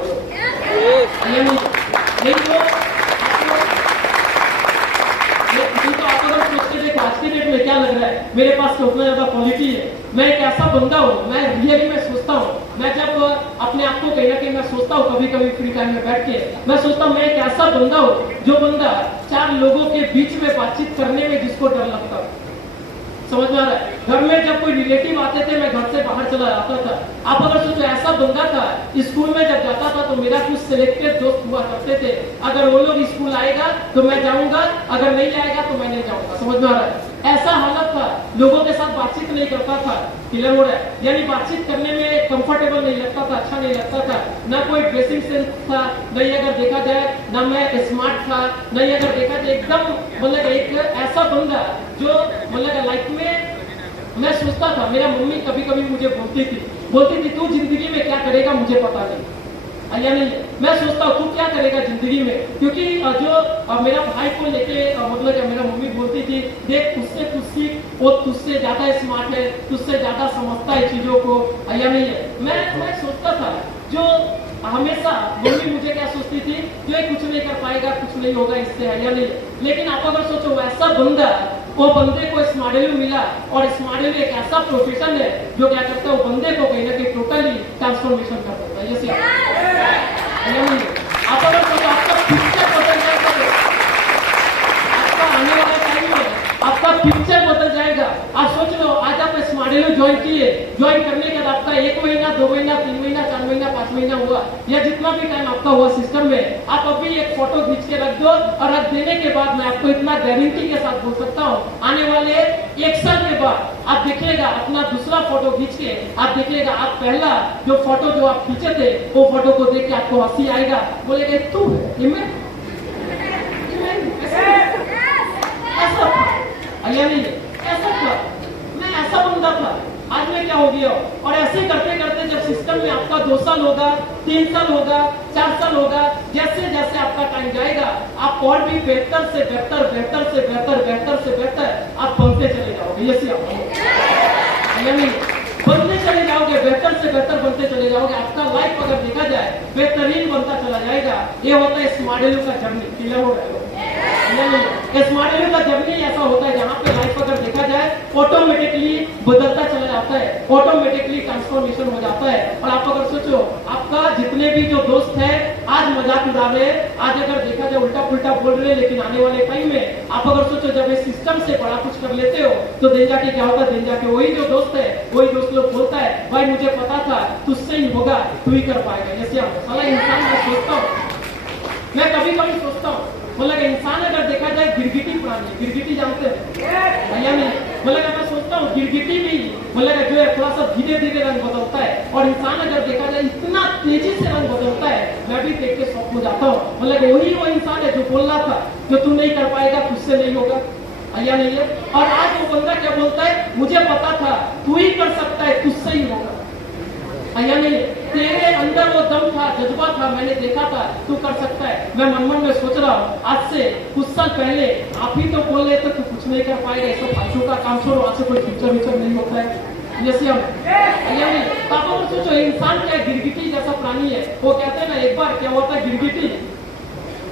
तो आप अगर सोच के देखो आज के डेट में क्या लग रहा है, मेरे पास उतना ज्यादा क्वालिटी है, मैं एक ऐसा बंदा हूँ, मैं रियली में सोचता हूँ, मैं जब अपने आप को कहीं ना कहीं मैं सोचता हूँ, कभी कभी फ्री टाइम में बैठ के मैं सोचता हूँ मैं एक ऐसा बंदा हूँ जो बंदा 4 लोगों के बीच में बातचीत करने में जिसको डर लगता है। समझ में आ रहा है? घर में जब कोई रिलेटिव आते थे मैं घर से बाहर चला जाता था। आप अगर सोचो ऐसा बंदा था, स्कूल में जब जाता था तो मेरा कुछ सिलेक्टेड दोस्त हुआ करते थे, अगर वो लोग स्कूल आएगा तो मैं जाऊंगा, अगर नहीं आएगा तो मैं नहीं जाऊंगा। समझ में आ रहा है? ऐसा हालत था, लोगों के साथ बातचीत नहीं करता था। क्लियर हो रहा है? यानी बातचीत करने में कंफर्टेबल नहीं लगता था, अच्छा नहीं लगता था, ना कोई ड्रेसिंग सेंस था, नहीं अगर देखा जाए ना मैं स्मार्ट था, नहीं अगर देखा जाए एकदम मतलब एक ऐसा बंदा जो मतलब लाइफ में मैं सोचता था। मेरा मम्मी कभी कभी मुझे बोलती थी तू जिंदगी में क्या करेगा मुझे पता नहीं, या नहीं। मैं सोचता हूँ तू क्या करेगा जिंदगी में, क्योंकि जो मेरा भाई को लेके मतलब मेरा मम्मी बोलती थी देख उससे कुछ सीख, वो तुझसे ज्यादा स्मार्ट है, तुझसे ज्यादा समझता है चीजों को, या नहीं है। मैं सोचता था जो हमेशा मम्मी मुझे क्या सोचती थी जो ये कुछ नहीं कर पाएगा, कुछ नहीं होगा इससे, है या नहीं। लेकिन आप अगर सोचो वैसा बंदा, वो बंदे को स्मार्ट मिला, और स्मार्ट एक ऐसा प्रोफेशन है जो क्या करता है वो बंदे को कहीं ना कहीं टोटली ट्रांसफॉर्मेशन कर देता है। ये आप अगर सोचो आपका पिक्चर बदल जाएगा, आपका आने वाला टाइम में आपका पिक्चर बदल जाएगा। आप सोच लो आज आप स्मार्ट ज्वाइन किए, ज्वाइन करने के बाद आपका 1 महीना 2 महीना 3 महीना 4 महीना 5 महीना हुआ, या जितना भी टाइम आपका हुआ सिस्टम में, आप अभी एक फोटो खींच के रख दो, और रख देने के बाद मैं आपको इतना गारंटी के साथ बोल सकता हूँ आने वाले 1 साल के बाद आप देखिएगा अपना दूसरा फोटो खींच के, आप देखिएगा आप पहला जो फोटो जो आप खींचे थे वो फोटो को देख के आपको हंसी आएगा, बोलेगा तू ऐसा नहीं, ऐसा था, मैं ऐसा बंदा था, आज मैं क्या हो गया। और ऐसे करते करते जब सिस्टम में आपका 2 साल होगा, 3 साल होगा, 4 साल होगा, जैसे जैसे आपका टाइम जाएगा आप और भी बेहतर से बेहतर आप बनते चले जाओगे। बनते चले जाओगे, बेहतर से बेहतर बनते चले जाओगे, आपका लाइफ अगर देखा जाए बेहतरीन बनता चला जाएगा। ये होता है स्मार्ट का जर्नी। क्लियर हो रहा है? स्मार्ट का जर्नी ऐसा होता है जहाँ पे लाइफ अगर देखा जाए ऑटोमेटिकली बदलता चला जाता है, ऑटोमेटिकली ट्रांसफॉर्मेशन हो जाता है। और आप अगर सोचो आपका जितने भी जो दोस्त है आज मजाक उड़ा रहे, आज अगर देखा जाए उल्टा पुल्टा बोल रहे, लेकिन आने वाले टाइम में आप अगर सोचो जब इस सिस्टम से बड़ा कुछ कर लेते हो तो दिन जाके क्या होता है, दिन जाके वही जो दोस्त है वही दोस्त लोग बोलता है भाई मुझे पता था तुझसे ही होगा, तू ही कर पाएगा। जैसे साला इंसान मैं सोचता हूँ, मैं कभी कभी सोचता हूँ मतलब इंसान अगर देखा जाए गिरगिटी प्राणी, गिरगिटी जानते हैं भैया नहीं, मतलब मैं सोचता हूँ गिरगिटी भी मतलब जो है थोड़ा सा धीरे धीरे रंग बदलता है, और इंसान अगर देखा जाए इतना तेजी से रंग बदलता है, मैं भी देख के शौक हो जाता हूँ। मतलब वही वो इंसान है जो बोल रहा था जो तू नहीं कर पाएगा, तुझसे नहीं होगा, या नहीं है। और आज वो बंदा क्या बोलता है, मुझे पता था तू ही कर सकता है, तुझसे ही होगा, या नहीं। तेरे अंदर वो दम था, जज्बा था, मैंने देखा था तू कर सकता है। मैं मन में सोच रहा हूँ आज से कुछ साल पहले आप ही तो बोल रहे थे तू कुछ नहीं कर पाएगा, ये सब फालतू का काम छोड़ो, आज से कोई फ्यूचर नहीं होता है। जैसे हम या नहीं, पापा सोचो इंसान क्या गिरगिटी जैसा प्राणी है। वो कहते हैं ना एक बार क्या होता है गिरगिटी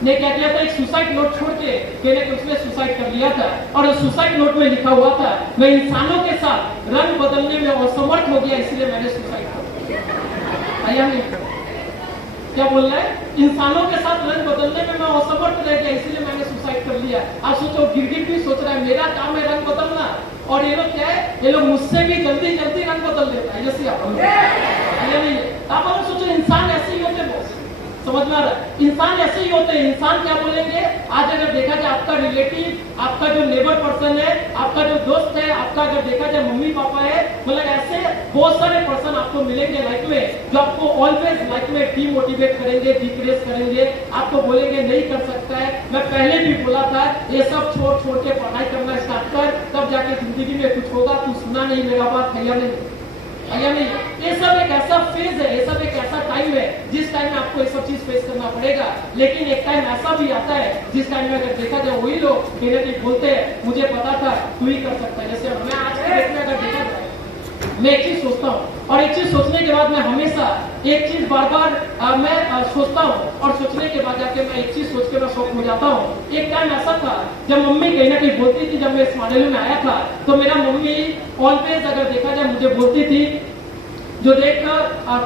ने क्या किया था, एक सुसाइड नोट छोड़ के कहने के उसने सुसाइड कर लिया था, और सुसाइड नोट में लिखा हुआ था मैं इंसानों के साथ रंग बदलने में असमर्थ हो गया इसलिए मैंने सुसाइड कर लिया। क्या बोल रहा है, इंसानों के साथ रंग बदलने में मैं असमर्थ रह गया इसलिए मैंने सुसाइड कर लिया। आप सोचो गिरगिट भी सोच रहा है मेरा काम है रंग बदलना, और ये लोग क्या है, ये लोग मुझसे भी जल्दी जल्दी रंग बदल लेता है। जैसे आप सोचो इंसान ऐसे ही होते हैं, समझ में आ रहा है, इंसान ऐसे ही होते हैं। इंसान क्या बोलेंगे, आज अगर देखा जाए आपका रिलेटिव, आपका जो नेबर पर्सन है, आपका जो दोस्त है, आपका अगर देखा जाए मम्मी पापा है, मतलब ऐसे बहुत सारे पर्सन आपको मिलेंगे लाइफ में जो आपको ऑलवेज लाइफ में डीमोटिवेट करेंगे, डिक्रेस करेंगे, आपको बोलेंगे नहीं कर सकता है। मैं पहले भी बोला था ये सब छोड़ के पढ़ाई करना स्टार्ट कर, तब जाके जिंदगी में कुछ होगा, तू सुना नहीं मेरा बात, भैया नहीं। ये सब एक ऐसा फेज है, ये सब एक ऐसा टाइम है जिस टाइम में आपको ये सब चीज फेस करना पड़ेगा। लेकिन एक टाइम ऐसा भी आता है जिस टाइम में अगर देखा जाए वही लोग बोलते हैं मुझे पता था तू ही कर सकता है। जैसे मैं आज के डेट में अगर देखा जाए मैं एक चीज सोचता हूँ और एक चीज सोचने के बाद मैं हमेशा एक चीज बार बार मैं सोचता हूँ और सोचने के बाद जाके मैं एक चीज सोच के मैं शौक हो जाता हूँ। एक टाइम ऐसा था जब मम्मी कहीं ना कहीं बोलती थी, जब मैं इस मॉडल में आया था तो मेरा मम्मी ऑलवेज अगर देखा जाए मुझे बोलती थी जो देख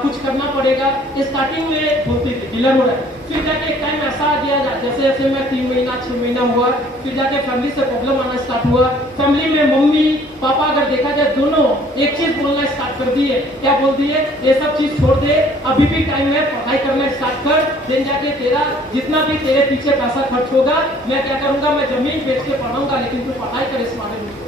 कुछ करना पड़ेगा, स्टार्टिंग में बोलती थी डीलर हो रहा है। फिर जाके एक टाइम ऐसा आ गया जैसे जैसे मैं 3 महीना 6 महीना हुआ, फिर जाके फैमिली से प्रॉब्लम आना स्टार्ट हुआ। फैमिली में मम्मी पापा अगर देखा जाए दोनों एक चीज बोलना स्टार्ट कर दिए, क्या बोल दिए, ये सब चीज छोड़ दे, अभी भी टाइम है, पढ़ाई करना स्टार्ट कर, देन जाके तेरा जितना भी तेरे पीछे पैसा खर्च होगा मैं क्या करूंगा, मैं जमीन बेच के पढ़ाऊंगा, लेकिन तू पढ़ाई कर इस मामले में।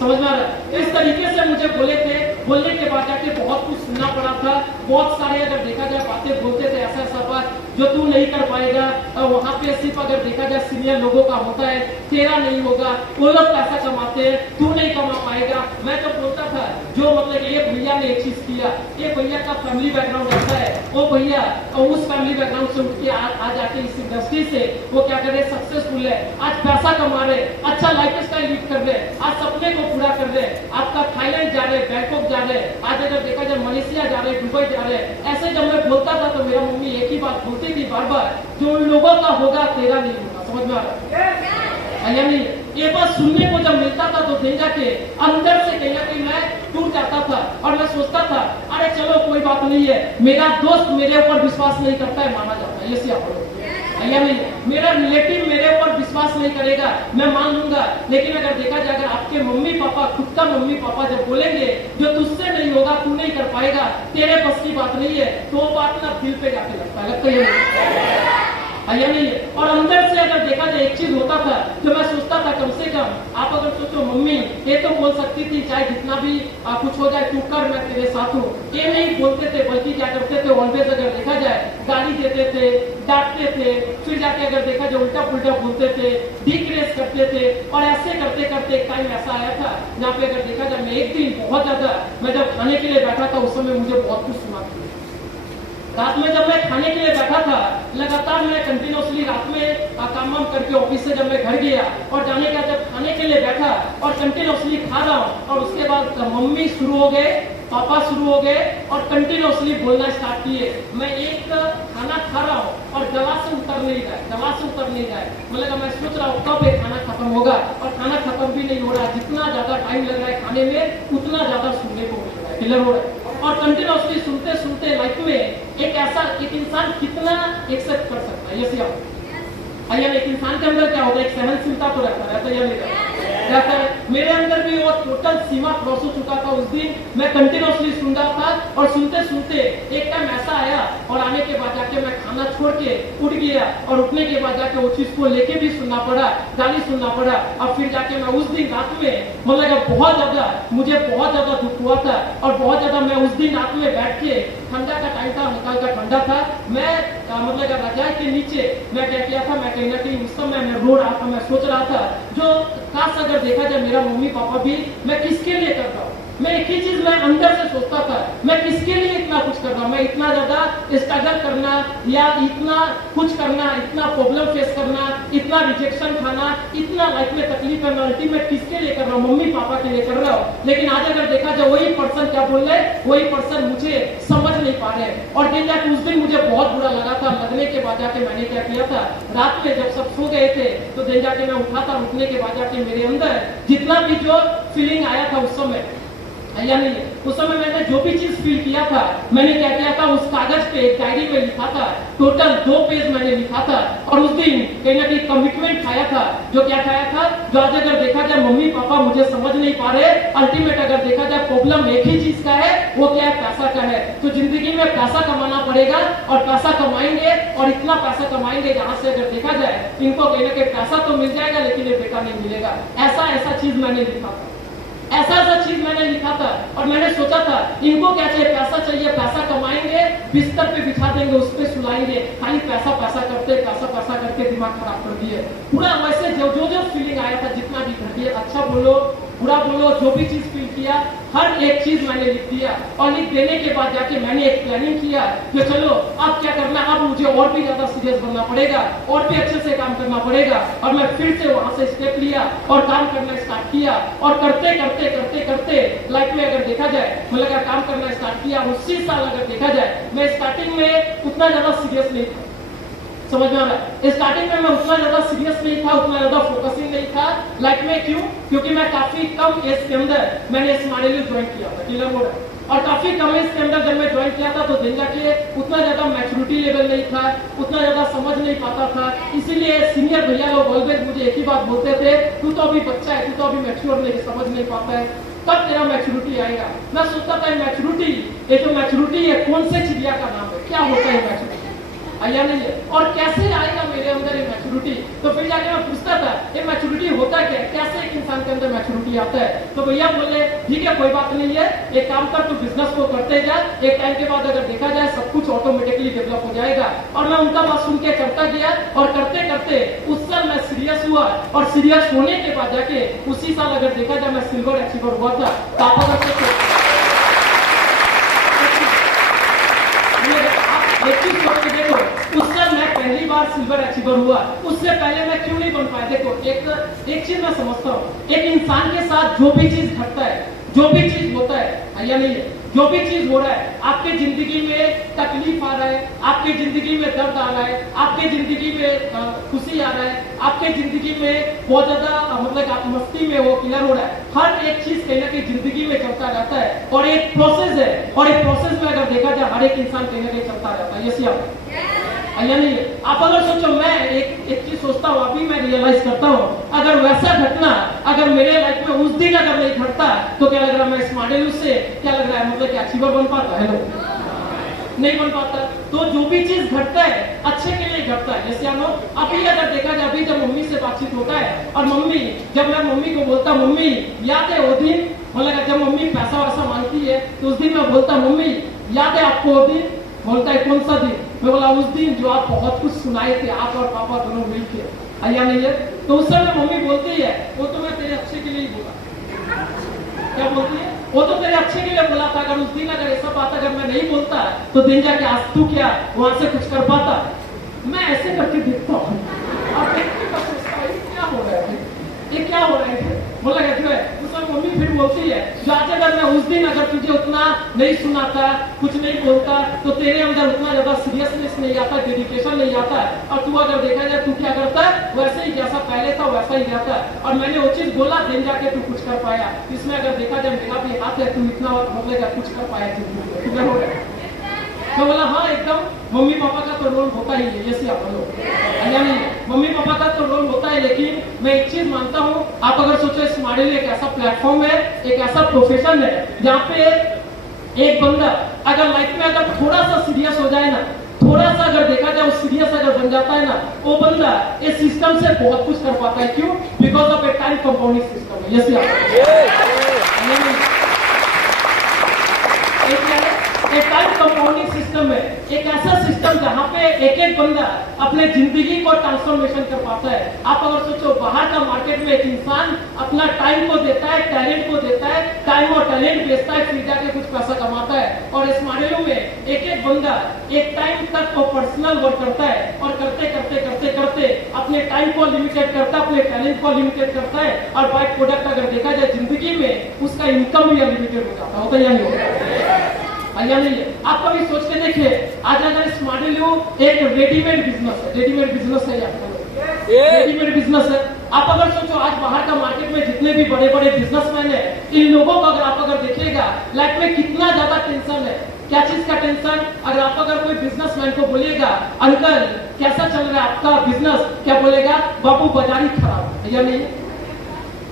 समझ में आ रहा है? इस तरीके से मुझे बोले थे। बोलने के बाद जाके बहुत कुछ सुनना पड़ा था, बहुत सारे अगर देखा जाए बातें बोलते थे, ऐसा ऐसा बात जो तू नहीं कर पाएगा, वहाँ पे सिर्फ अगर देखा जाए सीनियर लोगों का होता है, तेरा नहीं होगा, वो लोग पैसा कमाते हैं, तू नहीं कमा पाएगा। मैं तो बोलता था जो मतलब ये भैया ने एक चीज किया, ये भैया का फैमिली बैकग्राउंड ऐसा है, वो भैया उस फैमिली बैकग्राउंड से उठ के आज आके इस इंडस्ट्री से वो क्या कर रहे, सक्सेसफुल है, आज पैसा कमा रहे, अच्छा लाइफ स्टाइल लीड कर रहे, आज सपने को पूरा कर रहे, आपका थाईलैंड जा रहे, बैंकॉक जा रहे, आज अगर देखा जाए मलेशिया जा रहे, दुबई जा रहे। ऐसे जब मैं बोलता था तो मेरा मम्मी एक ही बात बोलती थी बार बार, जो उन लोगों का होगा तेरा नहीं होगा। समझ में आ रहा है या नहीं? ये बात सुनने को जब मिलता था तो दिन जाके अंदर से कहीं ना कहीं मैं टूट जाता था और मैं सोचता था अरे चलो कोई बात नहीं है, मेरा दोस्त मेरे ऊपर विश्वास नहीं करता है, माना जाता है, ये सिया या नहीं, मेरा रिलेटिव मेरे ऊपर विश्वास नहीं करेगा, मैं मान लूंगा, लेकिन अगर देखा जाए अगर आपके मम्मी पापा, खुद का मम्मी पापा जब बोलेंगे जो तुझसे नहीं होगा, तू नहीं कर पाएगा, तेरे बस की बात नहीं है, तो वो बात ना दिल पे जाके लगता है, या नहीं है? और अंदर से अगर देखा जाए एक चीज होता था जो मैं सोचता था, कम से कम आप अगर सोचो मम्मी ये तो बोल सकती थी चाहे जितना भी कुछ हो जाए तू कर, मैं तेरे साथ हूँ, ये नहीं बोलते थे, बल्कि क्या करते थे, ऑलवेज अगर देखा जाए गाली देते थे, डांटते थे, फिर जाके अगर देखा जाए उल्टा पुल्टा बोलते थे, डिक्रेस करते थे। और ऐसे करते करते एक टाइम ऐसा आया था जहाँ पे अगर देखा जाए मैं एक दिन बहुत ज्यादा, मैं जब खाने के लिए बैठा था उस समय मुझे बहुत कुछ सुना था। रात में जब मैं खाने के लिए बैठा था, लगातार मैं कंटिन्यूसली रात में काम वाम करके ऑफिस से जब मैं घर गया और जाने का जब खाने के लिए बैठा और कंटिन्यूसली खा रहा हूँ, और उसके बाद मम्मी शुरू हो गए, पापा शुरू हो गए और कंटिन्यूसली बोलना स्टार्ट किए। मैं एक खाना खा रहा हूँ और गला से उतर नहीं रहा है, गला से उतर नहीं रहा है, मतलब मैं सोच रहा हूँ कब ये खाना खत्म होगा, और खाना खत्म भी नहीं हो रहा है, जितना ज्यादा टाइम लग रहा है खाने में उतना ज्यादा सुनने को मिल रहा है, क्लियर हो रहा है। और कंटिन्यूसली सुनते सुनते लाइफ में एक इंसान कितना एक्सेप्ट कर सकता है, ये एक इंसान के अंदर क्या होता है, एक सहनशीलता तो रहता है या नहीं रहता है। मेरे अंदर भी वो टोटल सीमा क्रॉस हो चुका था। उस दिन मैं कंटिन्यूसली सुन रहा था और सुनते सुनते एक टाइम ऐसा आया और आने के बाद जाके मैं खाना छोड़ के उठ गया, और उठने के बाद जाके वो चीज को लेके भी सुनना पड़ा, गाली सुनना पड़ा। और फिर जाके मैं उस दिन रात में मतलब बहुत ज्यादा मुझे बहुत ज्यादा दुख हुआ था, और बहुत ज्यादा मैं उस दिन रात में बैठ के, ठंडा का टाइम था, निकाल का ठंडा था, मैं मतलब रजाई के नीचे मैं क्या किया था, मैं कहीं ना कहीं उस समय मैं रो रहा था, मैं सोच रहा था जो काश अगर देखा जाए मेरा मम्मी पापा भी, मैं किसके लिए कर रहा हूँ, मैं एक ही चीज मैं अंदर से सोचता था, मैं किसके लिए इतना कुछ कर रहा हूँ, मैं इतना ज्यादा स्ट्रगल करना या इतना कुछ करना, इतना प्रॉब्लम फेस करना, इतना रिजेक्शन खाना, इतना लाइफ में तकलीफ करना, अल्टीमेट किसके लिए कर रहा हूँ, मम्मी पापा के लिए कर रहा हूँ। लेकिन आज अगर देखा जाए वही पर्सन क्या बोल रहे, वही पर्सन मुझे समझ नहीं पा रहे। और दिन जाके उस दिन मुझे बहुत बुरा लगा था। लगने के बाद जाके मैंने क्या किया था, रात में जब सब सो गए थे तो दिन जाके मैं उठा था, उठने के बाद जाके मेरे अंदर जितना भी जो फीलिंग आया था उस समय या नहीं, उस समय मैंने जो भी चीज फील किया था, मैंने क्या किया था, उस कागज पे एक डायरी में लिखा था, टोटल 2 पेज मैंने लिखा था। और उस दिन कहीं ना कहीं कमिटमेंट खाया था, जो क्या खाया था, जो आज अगर देखा जाए मम्मी पापा मुझे समझ नहीं पा रहे, अल्टीमेट अगर देखा जाए प्रॉब्लम एक ही चीज का है, वो क्या है, पैसा का है। तो जिंदगी में पैसा कमाना पड़ेगा, और पैसा कमाएंगे, और इतना पैसा कमाएंगे जहां से अगर देखा जाए इनको कहीं ना कहीं पैसा तो मिल जाएगा, लेकिन ये बेटा नहीं मिलेगा। ऐसा चीज मैंने लिखा था, ऐसा चीज मैंने लिखा था। और मैंने सोचा था इनको क्या चाहिए, पैसा चाहिए, पैसा कमाएंगे, बिस्तर पे बिठा देंगे, उस पे सुलाएंगे, खाली पैसा पैसा करते, पैसा करके दिमाग खराब कर दिए पूरा। वैसे जो फीलिंग आया था, जितना भी घटिया, अच्छा बोलो बुरा बोलो, जो भी चीज फील किया, हर एक चीज मैंने लिख दिया। और लिख देने के बाद जाके मैंने एक प्लानिंग किया कि चलो अब क्या करना, अब मुझे और भी ज्यादा सीरियस बनना पड़ेगा, और भी अच्छे से काम करना पड़ेगा। और मैं फिर से वहां से स्टेप लिया और काम करना स्टार्ट किया। और करते करते करते करते लाइफ में अगर देखा जाए, मतलब अगर काम करना स्टार्ट किया, उसी साल अगर देखा जाए, मैं स्टार्टिंग में उतना ज्यादा सीरियस नहीं था। समझ में आ रहा है? स्टार्टिंग में मैं उतना ज्यादा सीरियस नहीं था, उतना ज्यादा फोकसिंग नहीं था लाइफ में। क्यों? क्योंकि मैं काफी कम एज के अंदर मैंने स्मार्टली ज्वाइन किया था, क्लियर हो रहा है? और काफी कम एज के अंदर जब मैं ज्वाइन किया था तो दिन जाके उतना ज्यादा मैच्योरिटी लेवल नहीं था, उतना ज्यादा समझ नहीं पाता था। इसीलिए सीनियर भैया लोग ऑलवेज मुझे एक ही बात बोलते थे, तू तो अभी बच्चा है, तू तो अभी मैच्योर नहीं, समझ नहीं पाता है, कब तेरा मैच्योरिटी आएगा। मैं सोचता था मैच्योरिटी, ये जो मैच्योरिटी है कौन से चिड़िया का नाम है, क्या होता है मैच्योरिटी, आया नहीं है, और कैसे आएगा मेरे अंदर ये मैच्योरिटी। तो फिर जाके मैं पूछता था ये मैच्योरिटी होता क्या है, कैसे एक इंसान के अंदर मैच्योरिटी आता है। तो भैया बोले ठीक है कोई बात नहीं है, एक काम कर, तू बिजनेस को करते जा, एक टाइम के बाद अगर देखा जाए सब कुछ ऑटोमेटिकली डेवलप हो जाएगा। और मैं उनका बात सुन के करता गया, और करते करते उस साल मैं सीरियस हुआ, और सीरियस होने के बाद जाके उसी साल अगर देखा जाए मैं सिल्वर अचीवर हुआ था। तो आप अगर एक चीज सोच के देखो, उस साल मैं पहली बार सिल्वर अचीवर हुआ, उससे पहले मैं क्यों नहीं बन पाया। देखो एक चीज मैं समझता हूँ, एक इंसान के साथ जो भी चीज घटता है, जो भी चीज होता है या नहीं है, जो भी चीज हो रहा है, आपके जिंदगी में तकलीफ आ रहा है, आपके जिंदगी में दर्द आ रहा है, आपके जिंदगी में खुशी आ रहा है, आपके जिंदगी में बहुत ज्यादा मतलब आप मस्ती में हो, क्लियर हो रहा है, हर एक चीज कहीं ना कहीं जिंदगी में चलता रहता है, और एक प्रोसेस है, और एक प्रोसेस में अगर देखा जाए हर एक इंसान कहीं ना कहीं चलता रहता है। ये या नहीं है? आप अगर सोचो, मैं एक चीज सोचता हूँ, अभी मैं रियलाइज करता हूँ, अगर वैसा घटना अगर मेरे लाइफ में उस दिन अगर नहीं घटता तो क्या लग रहा है, मैं स्मार्ट से क्या लग रहा है, मतलब क्या अचीवर बन पाता है? नहीं बन पाता। तो जो भी चीज घटता है अच्छे के लिए घटता है। जैसे हम अभी अगर देखा जाए, अभी जब मम्मी से बातचीत होता है, और मम्मी, जब मैं मम्मी को बोलता मम्मी याद है वो दिन, मतलब जब मम्मी पैसा वैसा मांगती है तो उस दिन मैं बोलता मम्मी याद है आपको वो दिन, बोलता है कौन सा दिन, मैं बोला उस दिन जो आप बहुत कुछ सुनाए थे, आप और पापा दोनों मिलके, आया नहीं है? तो उस समय मम्मी बोलती है वो तो मैं तेरे अच्छे के लिए ही बोला। क्या बोलती है? वो तो तेरे अच्छे के लिए बोला था, अगर उस दिन अगर ऐसा बात अगर मैं नहीं बोलता तो दिन जाके आज तू क्या वहां से कुछ कर पाता। मैं ऐसे करके देखता हूँ, अब क्या हो रहा है, ये क्या हो रहा है, बोला जो है उसमें मम्मी फिर बोलती है जो आज अगर मैं उस दिन अगर तुझे उतना नहीं सुनाता, कुछ नहीं बोलता, तो तेरे अंदर उतना ज्यादा सीरियसनेस नहीं आता, डेडिकेशन नहीं आता, और तू अगर देखा जाए तू क्या करता है वैसे ही जैसा पहले था वैसा ही रहता है, और मैंने वो चीज बोला दिन जाके तू कुछ कर पाया। इसमें अगर देखा जाए मेरा भी हाथ है, तू इतना मतलब कुछ कर पाया जिंदगी में। तो बोला हाँ एकदम, मम्मी पापा का तो रोल होता ही है, जैसे आप लोग यानी मम्मी पापा का तो रोल होता है, लेकिन मैं एक चीज मानता हूँ, आप अगर सोचो स्मार्टली एक ऐसा प्लेटफॉर्म है, एक ऐसा प्रोफेशन है जहाँ पे एक बंदा अगर लाइफ में अगर थोड़ा सा सीरियस हो जाए ना, थोड़ा सा अगर देखा जाए सीरियस अगर बन जाता है ना, वो बंदा इस सिस्टम से बहुत कुछ कर पाता है। क्यों? Because of A time compounding system है। एक टाइम कंपाउंडिंग सिस्टम है, एक ऐसा सिस्टम जहाँ पे एक एक बंदा अपने जिंदगी को ट्रांसफॉर्मेशन कर पाता है। आप अगर सोचो बाहर का मार्केट में एक इंसान अपना टाइम को देता है, टैलेंट को देता है, टाइम और टैलेंट बेचता है, फिर जाके कुछ पैसा कमाता है, और इस मॉडलों में एक एक बंदा एक टाइम तक वो पर्सनल वर्क करता है, और करते करते करते करते अपने टाइम को लिमिटेड करता है, अपने टैलेंट को लिमिटेड करता है, और बाय प्रोडक्ट अगर देखा जाए जिंदगी में उसका इनकम भी अनलिमिटेड हो जाता है। होता या नहीं होता? या नहीं है? आप कभी सोच के देखिए, आज अगर स्मार्ट एक रेडीमेड बिजनेस है, रेडीमेड बिजनेस है, रेडीमेड बिजनेस है। आप अगर सोचो आज बाहर का मार्केट में जितने भी बड़े बड़े बिजनेसमैन है, इन लोगों को अगर आप अगर देखिएगा लाइफ में कितना ज्यादा टेंशन है। क्या चीज का टेंशन? अगर आप अगर कोई बिजनेसमैन को बोलिएगा अंकल कैसा चल रहा है आपका बिजनेस, क्या बोलेगा? बाबू बाजारी खराब है। या नहीं?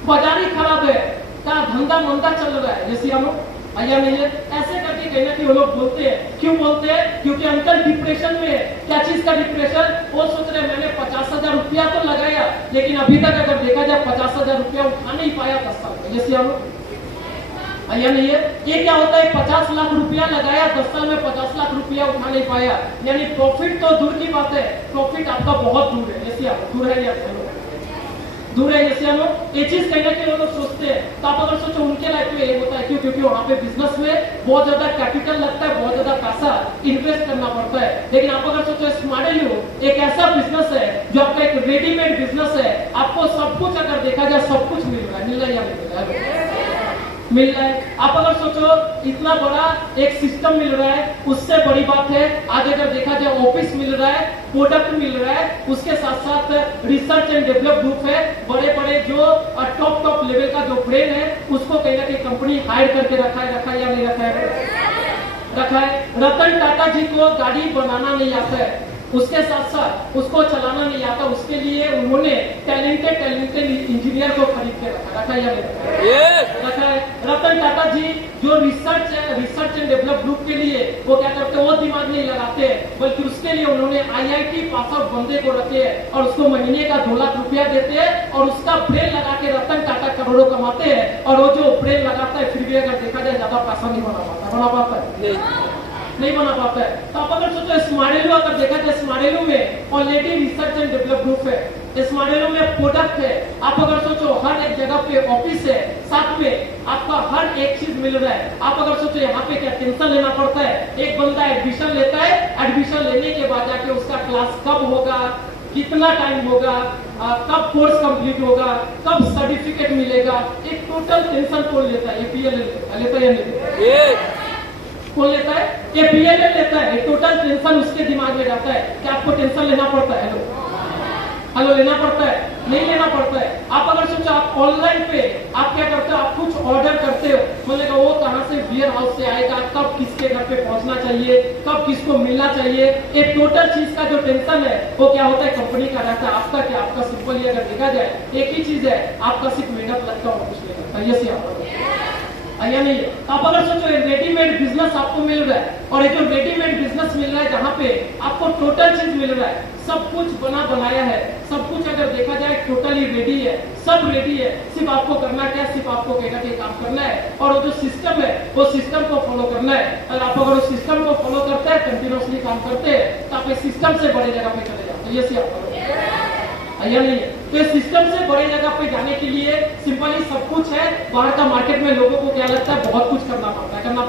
बाजारी खराब है, क्या धंधा मंदा चल रहा है, जैसे हम या नहीं है? ऐसे करके कहीं ना कहीं वो लोग बोलते हैं। क्यों बोलते हैं? क्योंकि अंकल डिप्रेशन में है। क्या चीज का डिप्रेशन? वो सोच रहे मैंने 50,000 रुपया तो लगाया, लेकिन अभी तक अगर देखा जाए 50,000 रुपया उठा नहीं पाया 10 साल में। जैसे हम या नहीं है? ये क्या होता है? 50 लाख रुपया लगाया, 10 साल में 50 लाख रुपया उठा नहीं पाया, यानी प्रॉफिट तो दूर की बात है, प्रॉफिट आपका बहुत दूर है। जैसे आप दूर है या दूर है, जैसे हम ये चीज कहीं ना कहीं वो लोग सोचते हैं। तो आप अगर सोचो उनके लाइफ में ये होता है, क्यों? क्योंकि वहाँ पे बिजनेस में बहुत ज्यादा कैपिटल लगता है, बहुत ज्यादा पैसा इन्वेस्ट करना पड़ता है। लेकिन आप अगर सोचो स्मार्ट एक ऐसा बिजनेस है जो आपका एक रेडीमेड बिजनेस है, आपको सब कुछ अगर देखा जाए सब कुछ मिल रहा है या नहीं मिल रहा है? मिल रहा है। आप अगर सोचो इतना बड़ा एक सिस्टम मिल रहा है, उससे बड़ी बात है आज अगर देखा जाए ऑफिस मिल रहा है, प्रोडक्ट मिल रहा है, उसके साथ साथ रिसर्च एंड डेवलप ग्रुप है, बड़े बड़े जो टॉप लेवल का जो ब्रेन है उसको कहीं ना कहीं कंपनी हायर करके रखा है या नहीं रखा है? रतन टाटा जी को गाड़ी बनाना नहीं आता है, उसके साथ साथ उसको चलाना नहीं आता, उसके लिए उन्होंने टैलेंटेड इंजीनियर को खरीद के रखा है या नहीं रखा है? रतन टाटा जी जो रिसर्च एंड डेवलप ग्रुप के लिए वो क्या करते हैं, वो दिमाग नहीं लगाते हैं, बल्कि उसके लिए उन्होंने IIT पास आउट बंदे को रखे हैं और उसको महीने का 2 लाख रुपया देते हैं और उसका ब्रेन लगा के रतन टाटा करोड़ों कमाते हैं। और वो जो ब्रेन लगाता है फिर भी अगर देखा जाए ज्यादा पैसा नहीं बना पाता है, नहीं बना पाता है। तो आप अगर सोचो स्मार्टेलो अगर देखा जाए, स्मार्टेलो में already research and develop group है, स्मार्टेलो में प्रोडक्ट है, आप अगर सोचो हर एक जगह पे ऑफिस है, साथ में आपका हर एक चीज मिल रहा है। आप अगर सोचो यहाँ पे क्या टेंशन लेना पड़ता है, एक बंदा एडमिशन लेता है, एडमिशन लेने के बाद जाके उसका क्लास कब होगा, कितना टाइम होगा, कब कोर्स कंप्लीट होगा, कब सर्टिफिकेट मिलेगा, एक टोटल टेंशन कौन लेता है? APL लेता है या नहीं? कौन लेता है? APL लेता है। टोटल टेंशन उसके दिमाग में जाता है कि आपको टेंशन लेना पड़ता है, हेलो लेना पड़ता है? नहीं लेना पड़ता है। आप अगर सोचो आप ऑनलाइन पे आप क्या करते हो, आप कुछ ऑर्डर करते हो, मतलब वो कहाँ से वेयर हाउस से आएगा, कब किसके घर पे पहुंचना चाहिए, कब किसको मिलना चाहिए, एक टोटल चीज का जो टेंशन है वो क्या होता है, कंपनी का रहता है। आपका क्या, आपका सिंपल ही अगर देखा जाए एक ही चीज है, आपका सिर्फ मेहनत लगता है और कुछ नहीं लगता, ये या नहीं है? आप अगर सोचो रेडीमेड बिजनेस आपको मिल रहा है और ये जो रेडीमेड बिजनेस मिल रहा है जहाँ पे आपको टोटल चीज मिल रहा है, सब कुछ बनाया है, सब कुछ अगर देखा जाए टोटली रेडी है, सब रेडी है, सिर्फ आपको करना क्या, सिर्फ आपको कहना कि काम करना है और वो जो सिस्टम है वो सिस्टम को फॉलो करना है। अगर आप अगर उस सिस्टम को फॉलो करते हैं, कंटिन्यूसली काम करते हैं, तो आप इस सिस्टम से बड़े जगह पे चले जाते हैं। ये सिर्फ या नहीं है? तो सिस्टम से बड़े जगह पे जाने के लिए सिंपली सब कुछ है। बाहर का मार्केट में लोगों को क्या लगता है, बहुत कुछ करना पड़ता है करना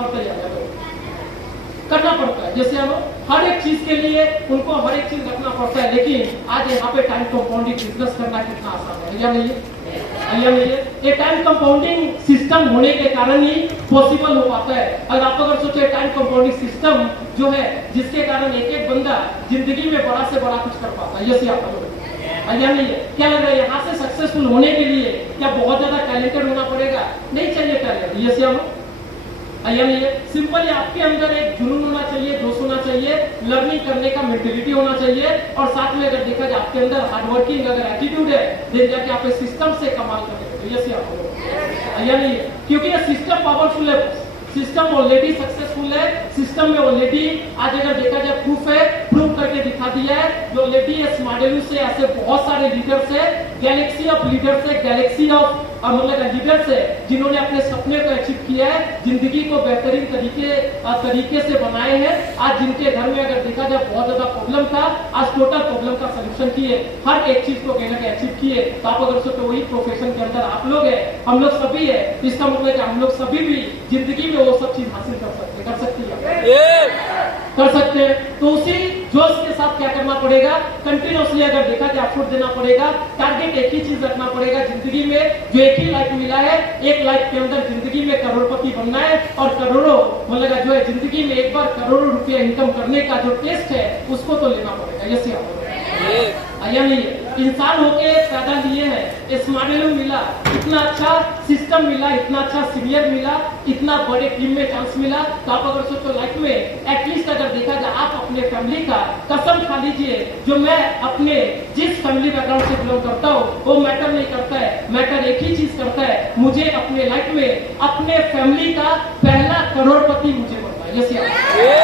पड़ता है। जैसे हम हर एक चीज के लिए उनको हर एक चीज रखना पड़ता है, लेकिन आज यहाँ पे टाइम कंपाउंडिंग बिजनेस करना कितना आसान है या नहीं है? ये टाइम कंपाउंडिंग सिस्टम होने के कारण ही पॉसिबल हो पाता है। अगर आप अगर सोचे टाइम कंपाउंडिंग सिस्टम जो है जिसके कारण एक बंदा जिंदगी में बड़ा से बड़ा कुछ कर पाता है, ये आप या नहीं है? क्या लग रहा है यहाँ से सक्सेसफुल होने के लिए क्या बहुत ज्यादा टैलेंटेड होना पड़ेगा? नहीं चाहिए टैलेंट, ये से हम या नहीं है? सिंपली आपके अंदर एक जुनून होना चाहिए, जोश होना चाहिए, लर्निंग करने का मेंटेलिटी होना चाहिए और साथ में अगर देखा जाए आपके अंदर हार्डवर्किंग अगर एटीट्यूड है, देन जाके आप सिस्टम से कमाल करेंगे, ये से आप या नहीं है? क्योंकि ये सिस्टम पावरफुल है, सिस्टम ऑलरेडी सक्सेसफुल है, सिस्टम में ऑलरेडी आज अगर देखा जाए प्रूफ करके दिखा दिया है। जो ऑलरेडी स्मार्टेलो से ऐसे बहुत सारे लीडर्स है, गैलेक्सी ऑफ लीडर्स है, गैलेक्सी ऑफ मतलब लीडर्स है जिन्होंने अपने सपने को अचीव किया है, जिंदगी को बेहतरीन तरीके से बनाए हैं। आज जिनके घर में अगर देखा जाए बहुत ज्यादा प्रॉब्लम था, आज टोटल प्रॉब्लम का सोल्यूशन किए, हर एक चीज को कहना के अचीव किए। तो आप अगर सोचो वही प्रोफेशन के अंदर आप लोग है, हम लोग सभी है, इसका मतलब है हम लोग सभी भी जिंदगी में वो सब चीज हासिल कर सकती है। तो उसी जोश के साथ क्या करना पड़ेगा, कंटिन्यूसली अगर देखा जाए एफर्ट देना पड़ेगा, टारगेट एक ही चीज रखना पड़ेगा जिंदगी में, जो एक ही लाइफ मिला है, एक लाइफ के अंदर जिंदगी में करोड़पति बनना है और करोड़ों मतलब जो है जिंदगी में एक बार करोड़ों रुपया इनकम करने का जो टेस्ट है उसको तो लेना पड़ेगा। ये या नहीं है? इंसान होके पैदा लिए हैं, स्मार्टेलो मिला, इतना अच्छा सिस्टम मिला, इतना अच्छा सीनियर मिला, इतना बड़े टीम में चांस मिला। तो आप अगर सोचो लाइफ में एटलीस्ट अगर देखा जाए आप अपने फैमिली का कसम खा लीजिए, जो मैं अपने जिस फैमिली बैकग्राउंड से बिलोंग करता हूँ वो मैटर नहीं करता है, मैटर एक ही चीज करता है, मुझे अपने लाइफ में अपने फैमिली का पहला करोड़पति मुझे बनना है।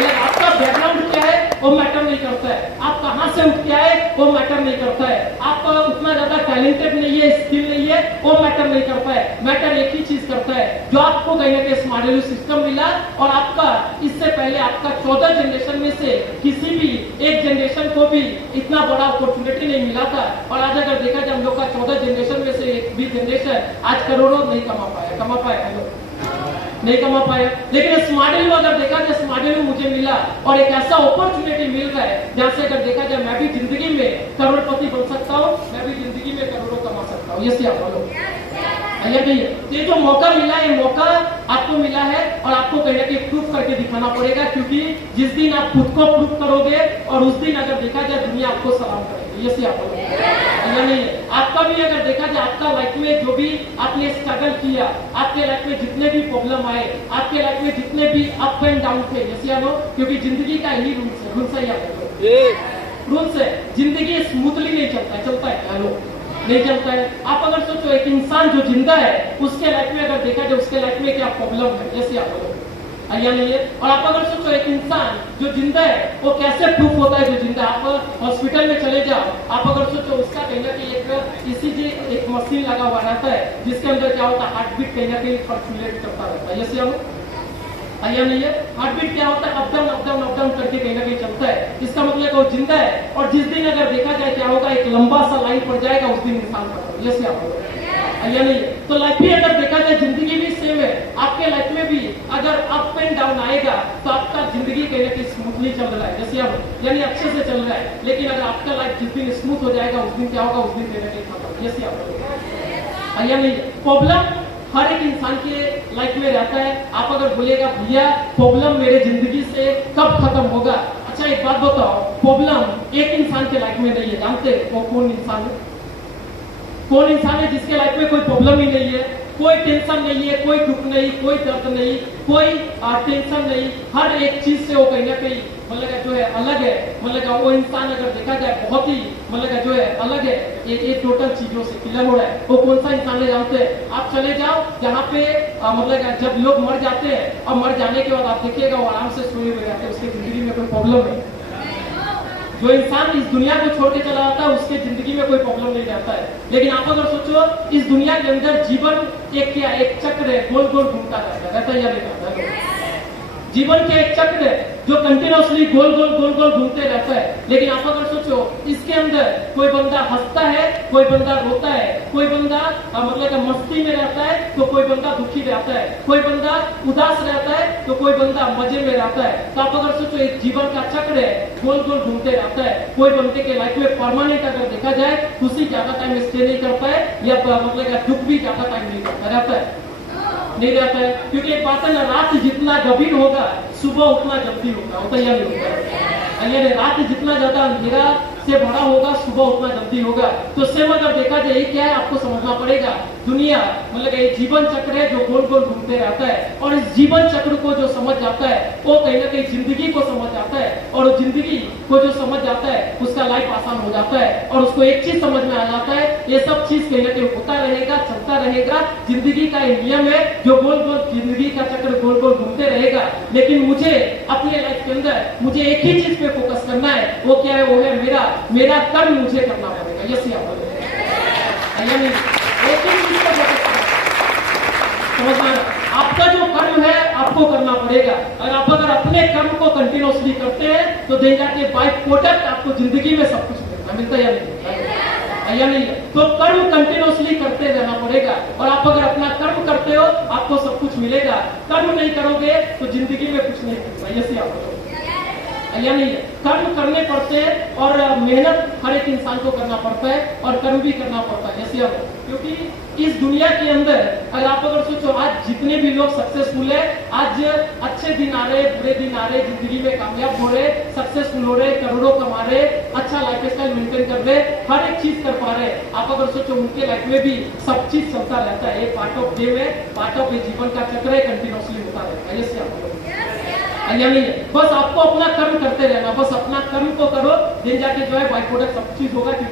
आपका बैकग्राउंड क्या है वो मैटर नहीं करता है, आप कहां से उठ के आए वो मैटर नहीं करता है, आप उतना ज्यादा टैलेंटेड नहीं है, स्किल नहीं है, वो मैटर नहीं करता है। मैटर एक ही चीज करता है, जो आपको कहीं ना कहीं स्मार्टेलो सिस्टम मिला और आपका इससे पहले आपका 14 जनरेशन में से किसी भी एक जनरेशन को भी इतना बड़ा अपॉर्चुनिटी नहीं मिला था। और आज अगर देखा जाए हम लोग का 14 जनरेशन में से एक भी जनरेशन आज करोड़ों नहीं कमा पाया। नहीं कमा पाया। लेकिन स्मार्ट डेली में अगर देखा जाए, स्मार्ट डेली मुझे मिला और एक ऐसा अपॉर्चुनिटी मिल रहा है जहां से अगर देखा जाए मैं भी जिंदगी में करोड़पति बन सकता हूँ, मैं भी जिंदगी में करोड़ों कमा सकता हूँ। ये आप बोलो ये जो मौका मिला, ये मौका आपको मिला है और आपको कहीं ना कहीं प्रूफ करके दिखाना पड़ेगा, क्योंकि जिस दिन आप खुद को प्रूफ करोगे और उस दिन अगर देखा जाए दुनिया आपको सलाम करेगी। ये आप बोलो नहीं है। आपका भी अगर देखा जाए, आपका लाइफ में जो भी आपने स्ट्रगल किया, आपके लाइफ में जितने भी प्रॉब्लम आए, आपके लाइफ में जितने भी अप एंड डाउन थे, जैसे लो, क्योंकि जिंदगी का यही रूल्स है रूल्स है। जिंदगी स्मूथली नहीं चलता है लो, नहीं चलता है। आप अगर सोचो एक इंसान जो जिंदा है उसके लाइफ में अगर देखा जाए उसके लाइफ में क्या प्रॉब्लम है, जैसे आप बोलो या नहीं है। और आप अगर सोचो एक इंसान जो जिंदा है वो कैसे प्रूफ होता है जो जिंदा। आप हॉस्पिटल में चले जाओ, आप अगर सोचो उसका कहीं ना कहीं एक ईसीजी एक मशीन लगा हुआ रहता है जिसके अंदर क्या होता है, हार्ट बीट कहीं ना कहीं फ्लक्चुएट करता रहता है। जैसे हम या नहीं है, हार्ट बीट क्या होता है, अप डाउन करके कहीं ना कहीं चलता है। इसका मतलब वो जिंदा है और जिस दिन अगर देखा जाए क्या होगा, एक लंबा सा लाइन पड़ जाएगा, उस दिन इंसान का। जैसे आप या नहीं है। तो लाइफ भी अगर देखा जाए जिंदगी भी सेम है। आपके लाइफ में भी अगर अप एंड डाउन आएगा तो आपका जिंदगी कहीं ना कहीं स्मूथली चल रहा है, जैसे अब यानी अच्छे से चल रहा है। लेकिन अगर आपका लाइफ जिस दिन स्मूथ हो जाएगा उस दिन क्या होगा, उस दिन कहीं ना कहीं खत्म। जैसे आप या नहीं, प्रॉब्लम हर एक इंसान के लाइफ में रहता है। आप अगर बोलेगा भैया प्रॉब्लम मेरे जिंदगी से कब खत्म होगा, अच्छा एक बात बताओ, प्रॉब्लम एक इंसान के लाइफ में नहीं है। जानते वो कौन इंसान है? कौन इंसान है जिसके लाइफ में कोई प्रॉब्लम ही नहीं है, कोई टेंशन नहीं है, कोई दुख नहीं, कोई दर्द नहीं, कोई टेंशन नहीं। हर एक चीज से वो कहीं ना कहीं मतलब जो है अलग है। मतलब वो इंसान अगर देखा जाए बहुत ही मतलब जो है अलग है, ये टोटल चीजों से क्लियर हो रहा है। वो कौन सा इंसान है जानते हैं? आप चले जाओ जहाँ पे मतलब जब लोग मर जाते हैं और मर जाने के बाद आप देखिएगा वो आराम से सोए हुए रहते हैं, उसकी जिंदगी में कोई प्रॉब्लम नहीं। जो इंसान इस दुनिया को छोड़ के चला जाता है उसके जिंदगी में कोई प्रॉब्लम नहीं रहता है। लेकिन आप अगर सोचो इस दुनिया के अंदर जीवन एक चक्र है, गोल गोल घूमता रहता है या नहीं रहता है? जीवन के एक चक्र है जो कंटिन्यूअसली गोल गोल घूमते रहता है। लेकिन आप अगर सोचो इसके अंदर कोई बंदा हंसता है, कोई बंदा रोता है, कोई बंदा मतलब मस्ती में रहता है तो कोई बंदा दुखी रहता है, कोई बंदा उदास रहता है तो कोई बंदा मजे में रहता है। तो आप अगर सोचो एक जीवन का चक्र है, गोल गोल घूमते रहता है। कोई बंदे के लाइफ में परमानेंट अगर देखा जाए खुशी ज्यादा टाइम स्टे नहीं करता है या मतलब दुख भी ज्यादा टाइम नहीं करता रहता है, नहीं रहता है। क्योंकि एक बात है ना, रात जितना गंभीर होगा सुबह उतना जल्दी होगा, होता या नहीं होगा? रात जितना ज्यादा अंधेरा से भरा होगा सुबह उतना जल्दी होगा। तो सेम अगर देखा जाए क्या है, आपको समझना पड़ेगा दुनिया मतलब ये जीवन चक्र है जो गोल गोल घूमते रहता है। और इस जीवन चक्र को जो समझ जाता है वो कहीं ना कहीं जिंदगी को समझ जाता है, और जिंदगी को जो समझ जाता है उसका लाइफ आसान हो जाता है। और उसको एक चीज समझ में आ जाता है, ये सब चीज कहीं ना कहीं होता रहेगा, चलता रहेगा। जिंदगी का एक नियम है जो गोल गोल जिंदगी का चक्र गोल गोल घूमते रहेगा। लेकिन मुझे अपने लाइफ के अंदर मुझे एक ही चीज पे फोकस करना है, वो क्या है? वो है मेरा कर्म मुझे करना पड़ेगा। ये समझना, आपका जो कर्म है आपको करना पड़ेगा। और आप अगर अपने कर्म को कंटिन्यूअसली करते हैं तो दे जाके बाय प्रोडक्ट आपको जिंदगी में सब कुछ मिलता है या नहीं? तो कर्म कंटिन्यूअसली करते रहना पड़ेगा। और आप अगर अपना कर्म करते हो आपको सब कुछ मिलेगा। कर्म नहीं करोगे तो जिंदगी में कुछ नहीं मिलता। ये आप या नहीं? कर्म करने पड़ते हैं और मेहनत हर एक इंसान को करना पड़ता है और कर्म भी करना पड़ता है। जैसे अब क्योंकि इस दुनिया के अंदर अगर आप अगर सोचो आज जितने भी लोग सक्सेसफुल है, आज अच्छे दिन आ रहे, बुरे दिन आ रहे, जिंदगी में कामयाब हो रहे, सक्सेसफुल हो रहे, करोड़ों कमा रहे, अच्छा लाइफ स्टाइल मेंटेन कर रहे, हर एक चीज कर पा रहे। आप अगर सोचो उनके लाइफ में भी सब चीज चलता रहता है, ये पार्ट ऑफ गेम है, पार्ट ऑफ जीवन का चक्र है, कंटिन्यूअसली होता रहता है। जैसे नहीं है, बस आपको अपना कर्म करते रहना, बस अपना कर्म को करो, दिन जाके जो है बाई प्रोडक्ट सब चीज होगा।